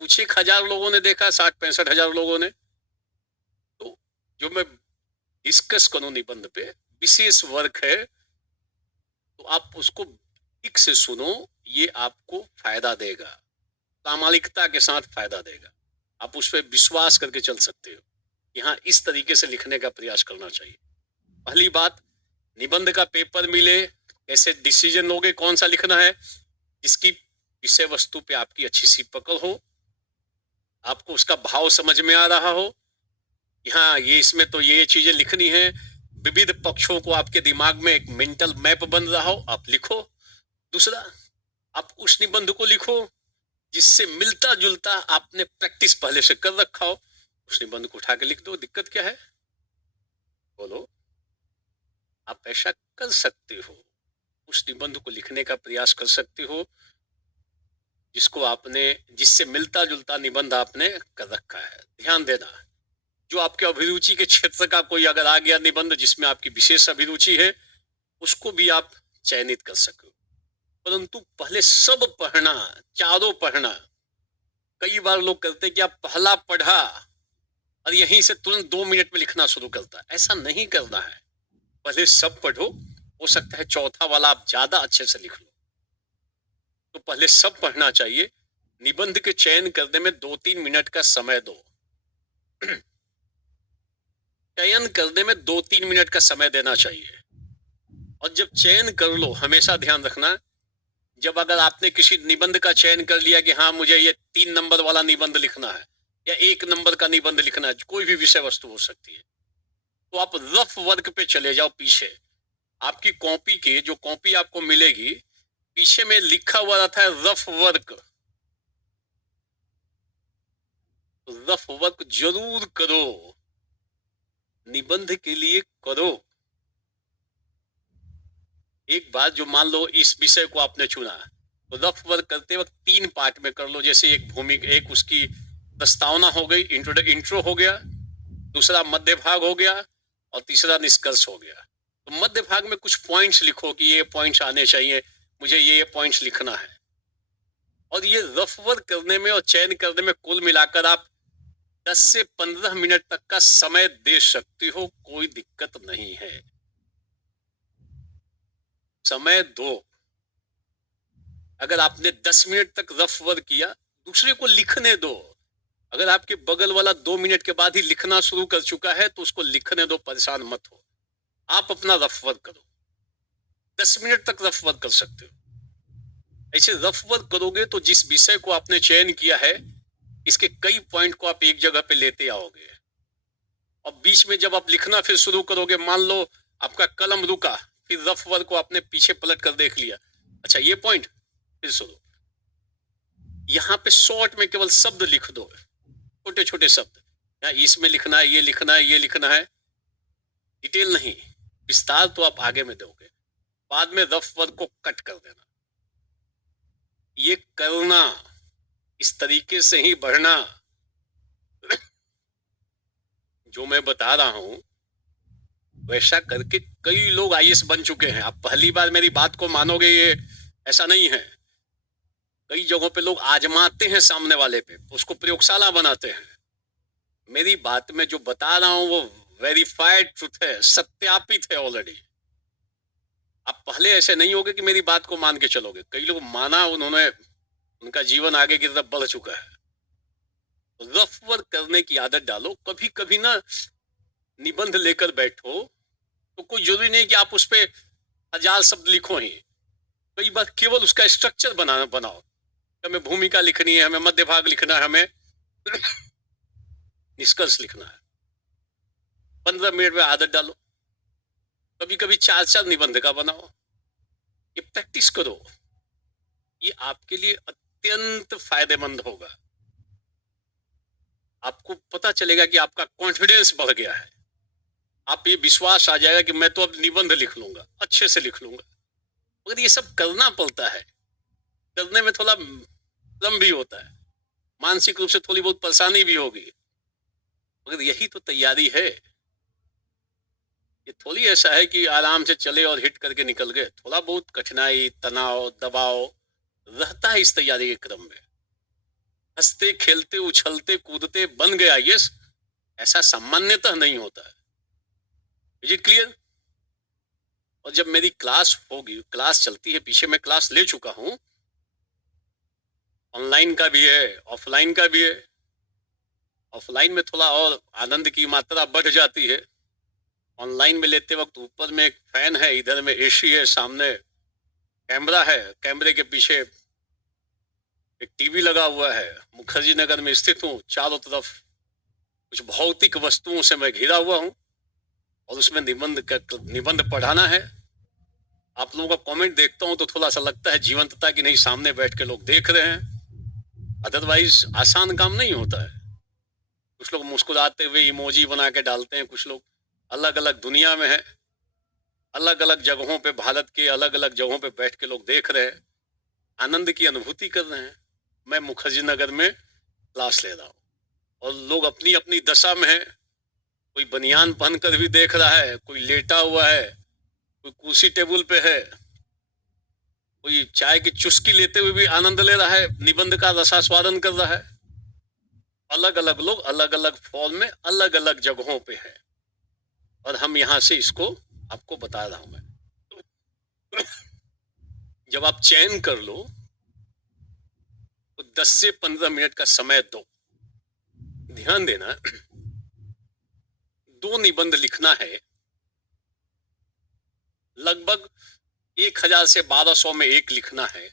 कुछ 1,000 लोगों ने देखा, 60-65 हजार लोगों ने। तो जो मैं डिस्कस करूं निबंध पे, विशेष वर्क है, तो आप उसको ठीक से सुनो, ये आपको फायदा देगा, प्रामाणिकता के साथ फायदा देगा। आप उस पर विश्वास करके चल सकते हो। यहाँ इस तरीके से लिखने का प्रयास करना चाहिए। पहली बात, निबंध का पेपर मिले, कैसे डिसीजन लोगे कौन सा लिखना है, जिसकी विषय वस्तु पे आपकी अच्छी सी पकड़ हो, आपको उसका भाव समझ में आ रहा हो, यहाँ ये इसमें तो ये चीजें लिखनी है, विविध पक्षों को आपके दिमाग में एक मेंटल मैप बन रहा हो, आप लिखो। दूसरा, आप उस निबंध को लिखो जिससे मिलता जुलता आपने प्रैक्टिस पहले से कर रखा हो, उस निबंध को उठा के लिख दो। दिक्कत क्या है, बोलो। आप ऐसा कर सकते हो, उस निबंध को लिखने का प्रयास कर सकते हो जिससे मिलता जुलता निबंध आपने कर रखा है। ध्यान देना, जो आपके अभिरुचि के क्षेत्र का कोई अगर आ गया निबंध जिसमें आपकी विशेष अभिरुचि है, उसको भी आप चयनित कर सको। परंतु पहले सब पढ़ना, चारों पढ़ना। कई बार लोग कहते हैं कि आप पहला पढ़ा और यहीं से तुरंत 2 मिनट में लिखना शुरू करता है। ऐसा नहीं करना है, पहले सब पढ़ो, हो सकता है चौथा वाला आप ज्यादा अच्छे से लिख लो। तो पहले सब पढ़ना चाहिए। निबंध के चयन करने में 2-3 मिनट का समय दो। चयन करने में 2-3 मिनट का समय देना चाहिए। और जब चयन कर लो, हमेशा ध्यान रखना, जब अगर आपने किसी निबंध का चयन कर लिया कि हाँ मुझे ये 3 नंबर वाला निबंध लिखना है या 1 नंबर का निबंध लिखना है, कोई भी विषय वस्तु हो सकती है, तो आप रफ वर्क पे चले जाओ। पीछे आपकी कॉपी के, जो कॉपी आपको मिलेगी, पीछे में लिखा हुआ रहता है रफ वर्क। रफ वर्क जरूर करो, निबंध के लिए करो। एक बात, जो मान लो इस विषय को आपने चुना, तो रफ वर्क करते वक्त 3 पार्ट में कर लो। जैसे एक उसकी प्रस्तावना हो गई, इंट्रो हो गया, दूसरा मध्य भाग हो गया और तीसरा निष्कर्ष हो गया। तो मध्य भाग में कुछ पॉइंट्स लिखो कि ये पॉइंट्स आने चाहिए, मुझे ये पॉइंट्स लिखना है। और ये रफ वर्क करने में और चयन करने में कुल मिलाकर आप 10 से 15 मिनट तक का समय दे सकती हो, कोई दिक्कत नहीं है। समय दो। अगर आपने 10 मिनट तक रफ वर्क किया, दूसरे को लिखने दो। अगर आपके बगल वाला 2 मिनट के बाद ही लिखना शुरू कर चुका है तो उसको लिखने दो, परेशान मत हो। आप अपना रफ वर्क करो, 10 मिनट तक रफ वर्क कर सकते हो। ऐसे रफ वर्क करोगे तो जिस विषय को आपने चयन किया है, इसके कई पॉइंट को आप एक जगह पे लेते आओगे, और बीच में जब आप लिखना फिर शुरू करोगे, मान लो आपका कलम रुका, फिर रफ वर्क को आपने पीछे पलट कर देख लिया, अच्छा ये पॉइंट, फिर शुरू। यहाँ पे शॉर्ट में केवल शब्द लिख दो, छोटे छोटे शब्द, इसमें लिखना है, ये लिखना है, ये लिखना है, डिटेल नहीं, विस्तार तो आप आगे में दोगे, बाद में रफ वर्क को कट कर देना। ये करना, इस तरीके से ही बढ़ना। जो मैं बता रहा हूं वैसा करके कई लोग आईएएस बन चुके हैं। आप पहली बार मेरी बात को मानोगे, ये ऐसा नहीं है। कई जगहों पे लोग आजमाते हैं सामने वाले पे, उसको प्रयोगशाला बनाते हैं। मेरी बात में जो बता रहा हूं वो वेरीफाइड ट्रुथ है, सत्यापित है ऑलरेडी। आप पहले ऐसे नहीं होगे कि मेरी बात को मान के चलोगे। कई लोग माना, उन्होंने, उनका जीवन आगे की तरफ बढ़ चुका है। रफ वर्क करने की आदत डालो। कभी कभी ना निबंध लेकर बैठो तो कोई जरूरी नहीं कि आप उस पर 1000 शब्द लिखो ही। कई बार केवल उसका स्ट्रक्चर बनाओ। हमें भूमिका लिखनी है, हमें मध्य भाग लिखना है, हमें निष्कर्ष लिखना है। 15 मिनट में आदत डालो। कभी कभी 4-4 निबंध का बनाओ। ये प्रैक्टिस करो, ये आपके लिए अत्यंत फायदेमंद होगा। आपको पता चलेगा कि आपका कॉन्फिडेंस बढ़ गया है। आप ये विश्वास आ जाएगा कि मैं तो अब निबंध लिख लूंगा, अच्छे से लिख लूंगा। मगर ये सब करना पड़ता है, करने में थोड़ा श्रम भी होता है, मानसिक रूप से थोड़ी बहुत परेशानी भी होगी, मगर यही तो तैयारी है। ये थोड़ी ऐसा है कि आराम से चले और हिट करके निकल गए। थोड़ा बहुत कठिनाई, तनाव, दबाव रहता है इस तैयारी के क्रम में। हंसते खेलते उछलते कूदते बन गया ये, ऐसा सामान्यतः नहीं होता है। Is it clear? और जब मेरी क्लास होगी, क्लास चलती है, पीछे मैं क्लास ले चुका हूं, ऑनलाइन का भी है, ऑफलाइन का भी है। ऑफलाइन में थोड़ा और आनंद की मात्रा बढ़ जाती है। ऑनलाइन में लेते वक्त ऊपर में एक फैन है, इधर में एसी है, सामने कैमरा है, कैमरे के पीछे एक टीवी लगा हुआ है। मुखर्जी नगर में स्थित हूँ, चारों तरफ कुछ भौतिक वस्तुओं से मैं घिरा हुआ हूँ, और उसमें निबंध पढ़ाना है। आप लोगों का कमेंट देखता हूं तो थोड़ा सा लगता है जीवंतता की नहीं, सामने बैठ के लोग देख रहे हैं। अदरवाइज आसान काम नहीं होता है। कुछ लोग मुस्कुराते हुए इमोजी बना के डालते हैं, कुछ लोग अलग अलग दुनिया में है, अलग अलग जगहों पे, भारत के अलग अलग जगहों पे बैठ के लोग देख रहे हैं, आनंद की अनुभूति कर रहे हैं। मैं मुखर्जी नगर में क्लास ले रहा हूँ और लोग अपनी अपनी दशा में है। कोई बनियान पहनकर भी देख रहा है, कोई लेटा हुआ है, कोई कुर्सी टेबल पे है, कोई चाय की चुस्की लेते हुए भी आनंद ले रहा है, निबंध का रसास्वादन कर रहा है। अलग अलग लोग अलग अलग फॉर्म में अलग अलग जगहों पे है, और हम यहां से इसको आपको बता रहा हूं मैं। जब आप चयन कर लो तो 10 से 15 मिनट का समय दो। ध्यान देना, 2 निबंध लिखना है, लगभग 1000 से 1200 में एक लिखना है।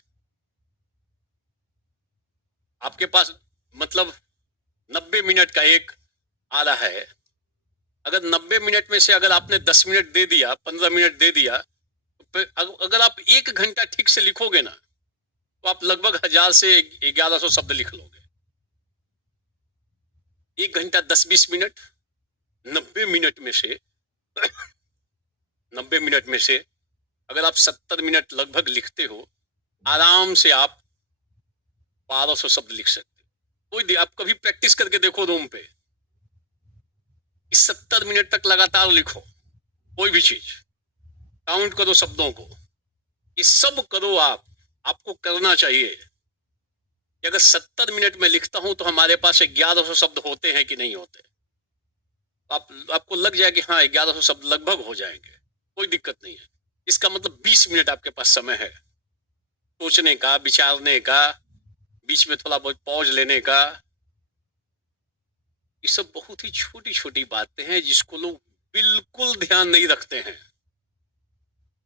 आपके पास मतलब 90 मिनट का एक आ रहा है। अगर 90 मिनट में से अगर आपने 10 मिनट दे दिया, 15 मिनट दे दिया, तो अगर आप 1 घंटा ठीक से लिखोगे ना, तो आप लगभग 1000 से 1100 शब्द लिख लोगे। 1 घंटा 10-20 मिनट, 90 मिनट में से 90 मिनट में से अगर आप 70 मिनट लगभग लिखते हो, आराम से आप 1200 शब्द लिख सकते हो। कोई आप कभी प्रैक्टिस करके देखो रूम पे, इस 70 मिनट तक लगातार लिखो, कोई भी चीज काउंट करो शब्दों को, ये सब करो। आपको करना चाहिए कि अगर 70 मिनट में लिखता हूं तो हमारे पास 1100 शब्द होते हैं कि नहीं होते। आपको लग जाए कि हाँ 1100 शब्द लगभग हो जाएंगे, कोई दिक्कत नहीं है। इसका मतलब 20 मिनट आपके पास समय है सोचने का, विचारने का, बीच में थोड़ा बहुत पॉज लेने का। ये सब बहुत ही छोटी छोटी बातें हैं जिसको लोग बिल्कुल ध्यान नहीं रखते हैं,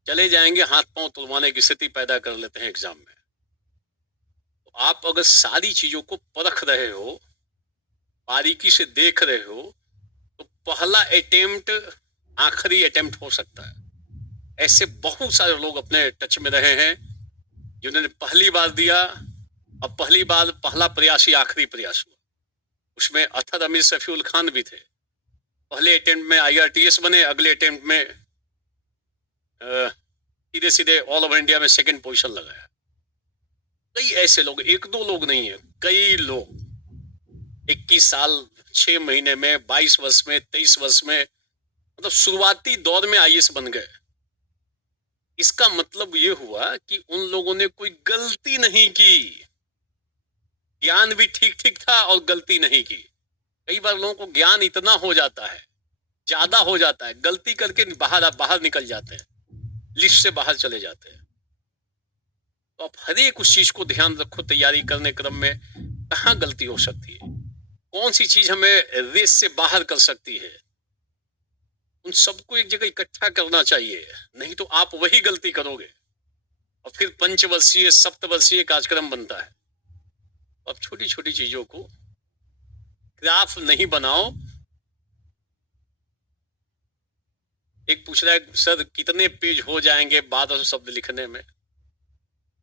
चले जाएंगे, हाथ पांव तुलवाने की स्थिति पैदा कर लेते हैं एग्जाम में। तो आप अगर सारी चीजों को परख रहे हो, बारीकी से देख रहे हो, तो पहला अटेम्प्ट आखिरी अटेम्प्ट हो सकता है। ऐसे बहुत सारे लोग अपने टच में रहे हैं जिन्होंने पहली बार दिया, अब पहली बार पहला प्रयास ही आखिरी प्रयास हुआ। उसमें अथर अमीर सफीउल खान भी थे। पहले अटेम्प्ट में IRTS बने, अगले अटेम्प्ट में सीधे सीधे ऑल ओवर इंडिया में सेकंड पोजीशन लगाया। कई ऐसे लोग, एक दो लोग नहीं है, कई लोग 21 साल 6 महीने में, 22 वर्ष में, 23 वर्ष में, मतलब शुरुआती दौर में IAS बन गए। इसका मतलब ये हुआ कि उन लोगों ने कोई गलती नहीं की, ज्ञान भी ठीक ठीक था और गलती नहीं की। कई बार लोगों को ज्ञान इतना हो जाता है, ज्यादा हो जाता है, गलती करके बाहर निकल जाते हैं, लिस्ट से बाहर चले जाते हैं। तो आप हर एक उस चीज को ध्यान रखो तैयारी करने क्रम में, कहाँ गलती हो सकती है, कौन सी चीज हमें रेस से बाहर कर सकती है। उन सबको एक जगह इकट्ठा करना चाहिए, नहीं तो आप वही गलती करोगे और फिर पंचवर्षीय सप्तवर्षीय कार्यक्रम बनता है। अब छोटी छोटी चीजों को ग्राफ नहीं बनाओ। एक पूछ रहा है सर कितने पेज हो जाएंगे 1200 शब्द लिखने में।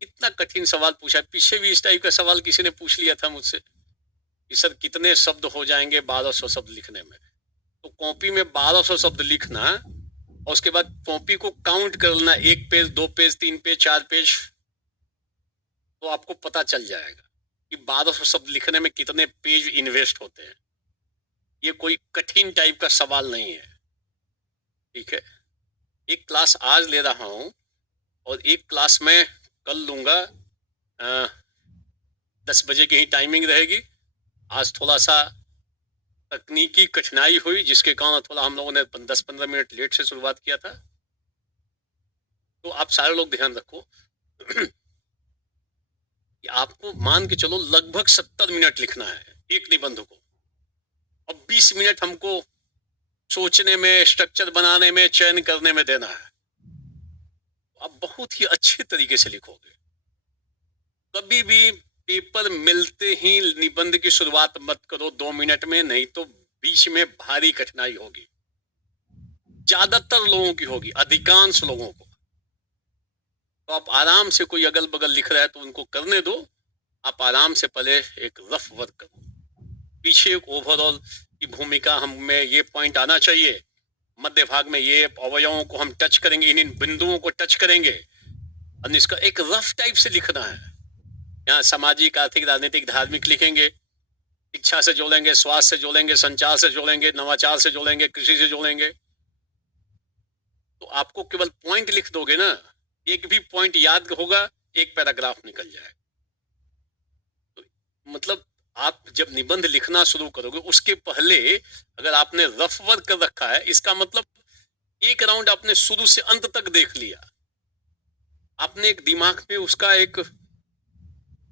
इतना कठिन सवाल पूछा है, पीछे भी इस टाइप का सवाल किसी ने पूछ लिया था मुझसे कि सर कितने शब्द हो जाएंगे 1200 शब्द लिखने में। तो कॉपी में 1200 शब्द लिखना और उसके बाद कॉपी को काउंट करना, 1 पेज 2 पेज 3 पेज 4 पेज, तो आपको पता चल जाएगा कि 1200 शब्द लिखने में कितने पेज इन्वेस्ट होते हैं। ये कोई कठिन टाइप का सवाल नहीं है, ठीक है। एक क्लास आज ले रहा हूं और एक क्लास में कल लूंगा, 10 बजे की ही टाइमिंग रहेगी। आज थोड़ा सा तकनीकी कठिनाई हुई जिसके कारण थोड़ा हम लोगों ने 10-15 मिनट लेट से शुरुआत किया था। तो आप सारे लोग ध्यान रखो कि आपको मान के चलो लगभग 70 मिनट लिखना है एक निबंध को, और 20 मिनट हमको सोचने में, स्ट्रक्चर बनाने में, चयन करने में देना है। आप बहुत ही अच्छे तरीके से लिखोगे। कभी भी पेपर मिलते ही निबंध की शुरुआत मत करो 2 मिनट में, नहीं तो बीच में भारी कठिनाई होगी, ज्यादातर लोगों की होगी, अधिकांश लोगों को। तो आप आराम से, कोई अगल बगल लिख रहा है तो उनको करने दो, आप आराम से पहले एक रफ वर्क करो, पीछे एक ओवरऑल की भूमिका हमें ये पॉइंट आना चाहिए, मध्य भाग में ये अवयवों को हम टच करेंगे, इन बिंदुओं को टच करेंगे, और इसका एक रफ टाइप से लिखना है। यहाँ सामाजिक, आर्थिक, राजनीतिक, धार्मिक लिखेंगे, शिक्षा से जोड़ेंगे, स्वास्थ्य से जोड़ेंगे, संचार से जोड़ेंगे, नवाचार से जोड़ेंगे, कृषि से जोड़ेंगे। तो आपको केवल पॉइंट लिख दोगे ना, एक भी पॉइंट याद होगा, एक पैराग्राफ निकल जाए। तो मतलब आप जब निबंध लिखना शुरू करोगे उसके पहले अगर आपने रफ वर्क कर रखा है, इसका मतलब एक राउंड आपने शुरू से अंत तक देख लिया, आपने एक दिमाग में उसका एक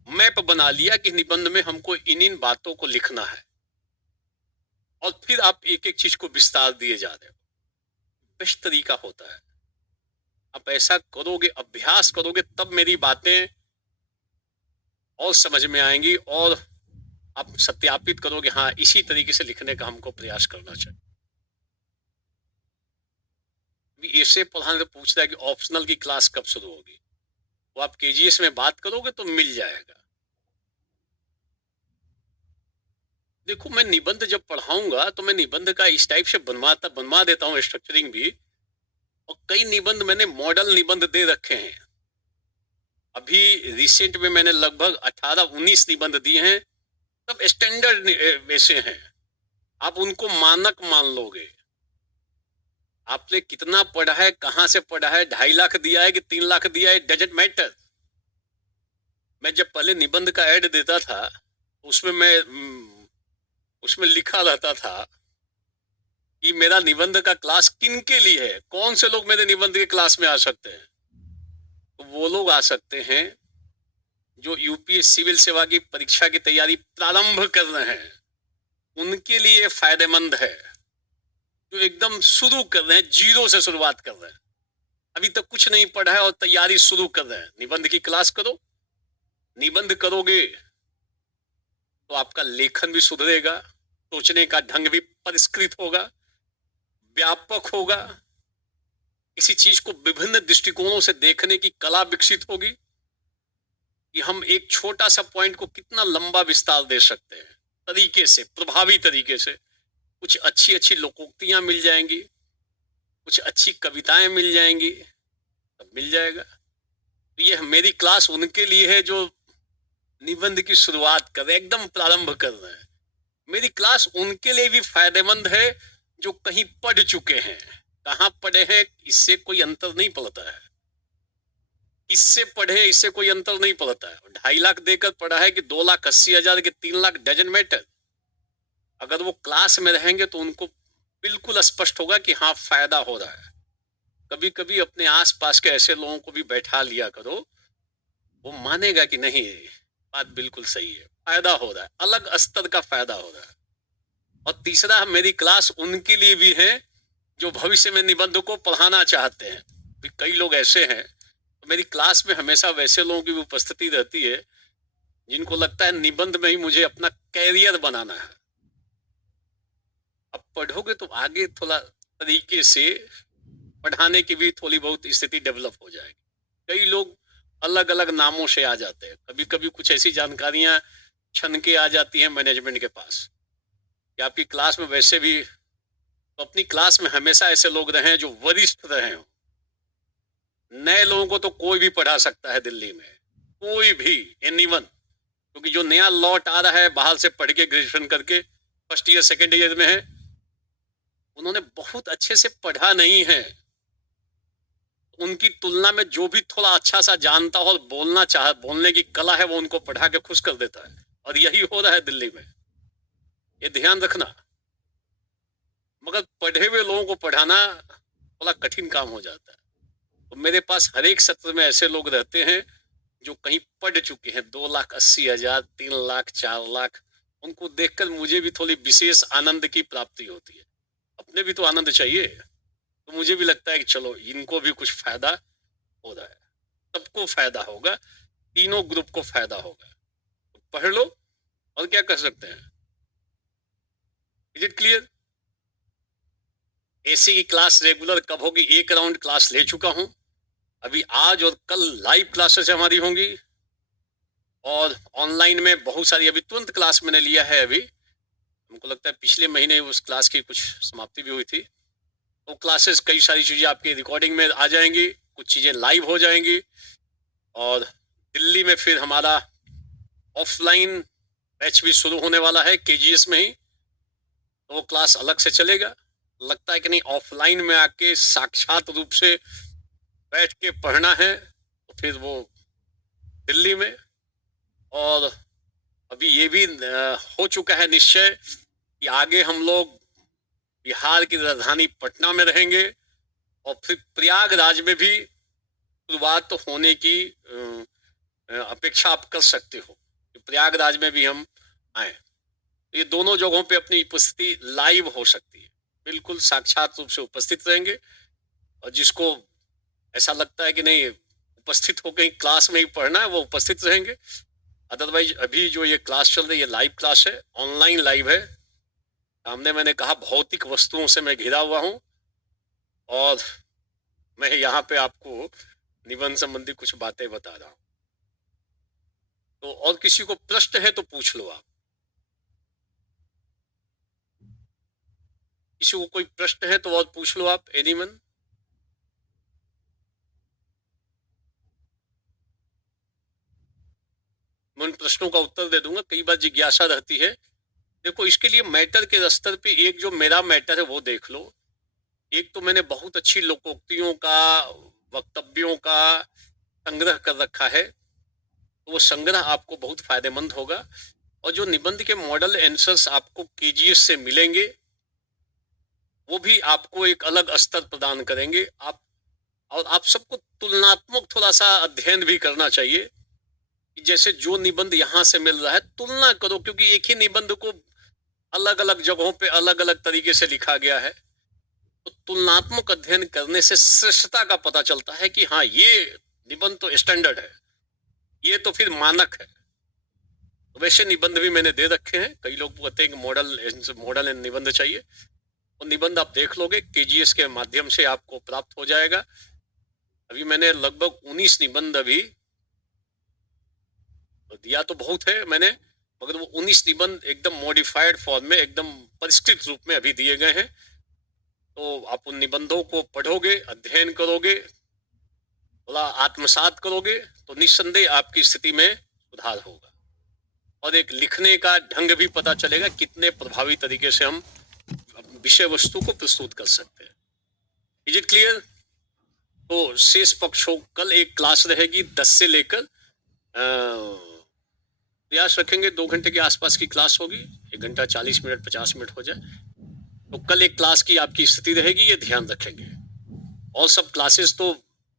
मैप बना लिया कि निबंध में हमको इन बातों को लिखना है, और फिर आप एक एक चीज को विस्तार दिए जा रहे हो। बेस्ट तरीका होता है, आप ऐसा करोगे, अभ्यास करोगे, तब मेरी बातें और समझ में आएंगी और आप सत्यापित करोगे हाँ इसी तरीके से लिखने का हमको प्रयास करना चाहिए। ऐसे पढ़ाने पूछ रहा है कि ऑप्शनल की क्लास कब शुरू होगी, वो आप KGS में बात करोगे तो मिल जाएगा। देखो मैं निबंध जब पढ़ाऊंगा तो मैं निबंध का इस टाइप से बनवा देता हूँ, स्ट्रक्चरिंग भी, और कई निबंध मैंने मॉडल निबंध दे रखे हैं। अभी रिसेंट में मैंने लगभग 18-19 निबंध दिए हैं, सब स्टैंडर्ड वैसे हैं, आप उनको मानक मान लोगे। आपने कितना पढ़ा है, कहां से पढ़ा है, 2.5 लाख दिया है कि 3 लाख दिया है, डजंट मैटर। मैं जब पहले निबंध का ऐड देता था उसमें लिखा रहता था कि मेरा निबंध का क्लास किन के लिए है, कौन से लोग मेरे निबंध के क्लास में आ सकते हैं। तो वो लोग आ सकते हैं जो UPSC सिविल सेवा की परीक्षा की तैयारी प्रारंभ कर रहे हैं, उनके लिए फायदेमंद है। जो एकदम शुरू कर रहे हैं, जीरो से शुरुआत कर रहे हैं, अभी तक कुछ नहीं पढ़ा है और तैयारी शुरू कर रहे हैं, निबंध की क्लास करो। निबंध करोगे तो आपका लेखन भी सुधरेगा, सोचने का ढंग भी परिष्कृत होगा, व्यापक होगा, किसी चीज को विभिन्न दृष्टिकोणों से देखने की कला विकसित होगी कि हम एक छोटा सा पॉइंट को कितना लंबा विस्तार दे सकते हैं, तरीके से, प्रभावी तरीके से। कुछ अच्छी अच्छी लोकोक्तियां मिल जाएंगी, कुछ अच्छी कविताएं मिल जाएंगी, सब मिल जाएगा। तो ये मेरी क्लास उनके लिए है जो निबंध की शुरुआत कर रहे, एकदम प्रारंभ कर रहे हैं। मेरी क्लास उनके लिए भी फायदेमंद है जो कहीं पढ़ चुके हैं। कहाँ पढ़े हैं इससे कोई अंतर नहीं पड़ता है, इससे पढ़े इससे कोई अंतर नहीं पड़ता है। 2.5 लाख देकर पढ़ा है कि 2,80,000 के 3 लाख, डजन मैटर। अगर वो क्लास में रहेंगे तो उनको बिल्कुल स्पष्ट होगा कि हाँ फायदा हो रहा है। कभी कभी अपने आसपास के ऐसे लोगों को भी बैठा लिया करो, वो मानेगा कि नहीं बात बिल्कुल सही है, फायदा हो रहा है, अलग स्तर का फायदा हो रहा है। और तीसरा, मेरी क्लास उनके लिए भी है जो भविष्य में निबंध को पढ़ाना चाहते हैं। कई लोग ऐसे हैं, तो मेरी क्लास में हमेशा वैसे लोगों की उपस्थिति रहती है जिनको लगता है निबंध में ही मुझे अपना कैरियर बनाना है। अब पढ़ोगे तो आगे थोड़ा तरीके से पढ़ाने की भी थोड़ी बहुत स्थिति डेवलप हो जाएगी। कई लोग अलग अलग नामों से आ जाते हैं, कभी कभी कुछ ऐसी जानकारियां छन के आ जाती हैं मैनेजमेंट के पास कि आपकी क्लास में वैसे भी, तो अपनी क्लास में हमेशा ऐसे लोग रहे जो वरिष्ठ रहे हो। नए लोगों को तो कोई भी पढ़ा सकता है दिल्ली में, कोई भी, एनीवन। क्योंकि जो नया लॉट आ रहा है बाहर से पढ़ के ग्रेजुएशन करके फर्स्ट ईयर सेकेंड ईयर में है, उन्होंने बहुत अच्छे से पढ़ा नहीं है। उनकी तुलना में जो भी थोड़ा अच्छा सा जानता हो और बोलने की कला है, वो उनको पढ़ा के खुश कर देता है। और यही हो रहा है दिल्ली में, ये ध्यान रखना। मगर पढ़े हुए लोगों को पढ़ाना थोड़ा कठिन काम हो जाता है। तो मेरे पास हर एक सत्र में ऐसे लोग रहते हैं जो कहीं पढ़ चुके हैं, 2,80,000, 3 लाख, 4 लाख। उनको देखकर मुझे भी थोड़ी विशेष आनंद की प्राप्ति होती है। अपने भी तो आनंद चाहिए, तो मुझे भी लगता है कि चलो इनको भी कुछ फायदा हो रहा है, सबको फायदा होगा, तीनों ग्रुप को फायदा होगा। तो पढ़ लो, और क्या कर सकते हैं। Is it clear? एसी की क्लास रेगुलर कब होगी? 1 राउंड क्लास ले चुका हूं, अभी आज और कल लाइव क्लासेस हमारी होंगी, और ऑनलाइन में बहुत सारी अभी तुरंत क्लास मैंने लिया है। अभी हमको लगता है पिछले महीने उस क्लास की कुछ समाप्ति भी हुई थी। वो क्लासेस, कई सारी चीजें आपकी रिकॉर्डिंग में आ जाएंगी, कुछ चीजें लाइव हो जाएंगी। और दिल्ली में फिर हमारा ऑफलाइन बैच भी शुरू होने वाला है, केजीएस में ही, तो वो क्लास अलग से चलेगा। लगता है कि नहीं, ऑफलाइन में आके साक्षात रूप से बैठ के पढ़ना है, तो फिर वो दिल्ली में। और अभी ये भी हो चुका है निश्चय कि आगे हम लोग बिहार की राजधानी पटना में रहेंगे, और फिर प्रयागराज में भी शुरुआत होने की अपेक्षा आप कर सकते हो कि प्रयागराज में भी हम आए। ये दोनों जगहों पे अपनी उपस्थिति लाइव हो सकती है, बिल्कुल साक्षात रूप से उपस्थित रहेंगे। और जिसको ऐसा लगता है कि नहीं उपस्थित होकर ही क्लास में ही पढ़ना है, वो उपस्थित रहेंगे। अदरवाइज अभी जो ये क्लास चल रही है, लाइव क्लास है, ऑनलाइन लाइव है। सामने मैंने कहा भौतिक वस्तुओं से मैं घिरा हुआ हूं, और मैं यहाँ पे आपको निबंध संबंधी कुछ बातें बता रहा हूं। तो और किसी को प्रश्न है तो पूछ लो आप। किसी को कोई प्रश्न है तो और पूछ लो आप, एनीवन। मैं उन प्रश्नों का उत्तर दे दूंगा, कई बार जिज्ञासा रहती है। देखो, इसके लिए मैटर के स्तर पे एक जो मेरा मैटर है वो देख लो। एक तो मैंने बहुत अच्छी लोकोक्तियों का, वक्तव्यों का संग्रह कर रखा है, तो वो संग्रह आपको बहुत फायदेमंद होगा। और जो निबंध के मॉडल आंसर्स आपको केजीएस से मिलेंगे, वो भी आपको एक अलग स्तर प्रदान करेंगे। और आप सबको तुलनात्मक थोड़ा सा अध्ययन भी करना चाहिए कि जैसे जो निबंध यहाँ से मिल रहा है तुलना करो, क्योंकि एक ही निबंध को अलग अलग जगहों पे अलग अलग तरीके से लिखा गया है। तो तुलनात्मक अध्ययन करने से श्रेष्ठता का पता चलता है कि हाँ, ये निबंध तो स्टैंडर्ड है, ये तो फिर मानक है। तो वैसे निबंध भी मैंने दे रखे हैं। कई लोग कहते हैं कि मॉडल एंड निबंध चाहिए, वो निबंध आप देख लोगे, केजीएस के माध्यम से आपको प्राप्त हो जाएगा। अभी मैंने लगभग 19 निबंध अभी दिया, तो बहुत है मैंने, मगर वो 19 निबंध एकदम मॉडिफाइड फॉर्म में, एकदम परिष्कृत रूप में अभी दिए गए हैं। तो आप उन निबंधों को पढ़ोगे, अध्ययन करोगे, थोड़ा आत्मसात करोगे, तो निस्संदेह आपकी स्थिति में सुधार होगा और एक लिखने का ढंग भी पता चलेगा, कितने प्रभावी तरीके से हम विषय वस्तु को प्रस्तुत कर सकते हैं। Is it clear? तो शेष पक्षों कल एक क्लास रहेगी 10 से लेकर प्रयास रखेंगे 2 घंटे के आसपास की क्लास होगी, 1 घंटा 40 मिनट 50 मिनट हो जाए। तो कल एक क्लास की आपकी स्थिति रहेगी, ये ध्यान रखेंगे। और सब क्लासेस तो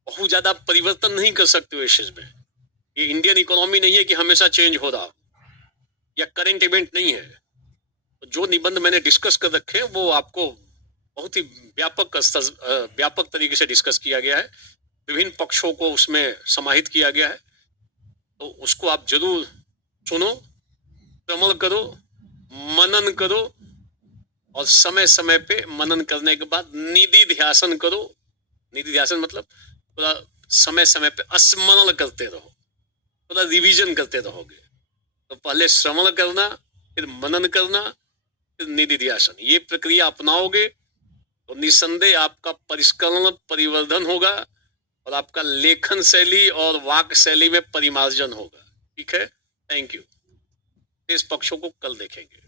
बहुत ज्यादा परिवर्तन नहीं कर सकते हो इस चीज में। ये इंडियन इकोनॉमी नहीं है कि हमेशा चेंज हो रहा, या करेंट इवेंट नहीं है। तो जो निबंध मैंने डिस्कस कर रखे हैं वो आपको बहुत ही व्यापक तरीके से डिस्कस किया गया है, विभिन्न पक्षों को उसमें समाहित किया गया है। तो उसको आप जरूर सुनो, श्रवण करो, मनन करो, और समय समय पे मनन करने के बाद निधि ध्यासन करो। निधि ध्यासन मतलब थोड़ा समय समय पे स्मरण करते रहो, थोड़ा रिवीजन करते रहोगे। तो पहले श्रवण करना, फिर मनन करना, फिर निधि ध्यासन, ये प्रक्रिया अपनाओगे तो निस्संदेह आपका परिष्करण परिवर्धन होगा और आपका लेखन शैली और वाक शैली में परिमार्जन होगा। ठीक है, थैंक यू। इस पक्षों को कल देखेंगे।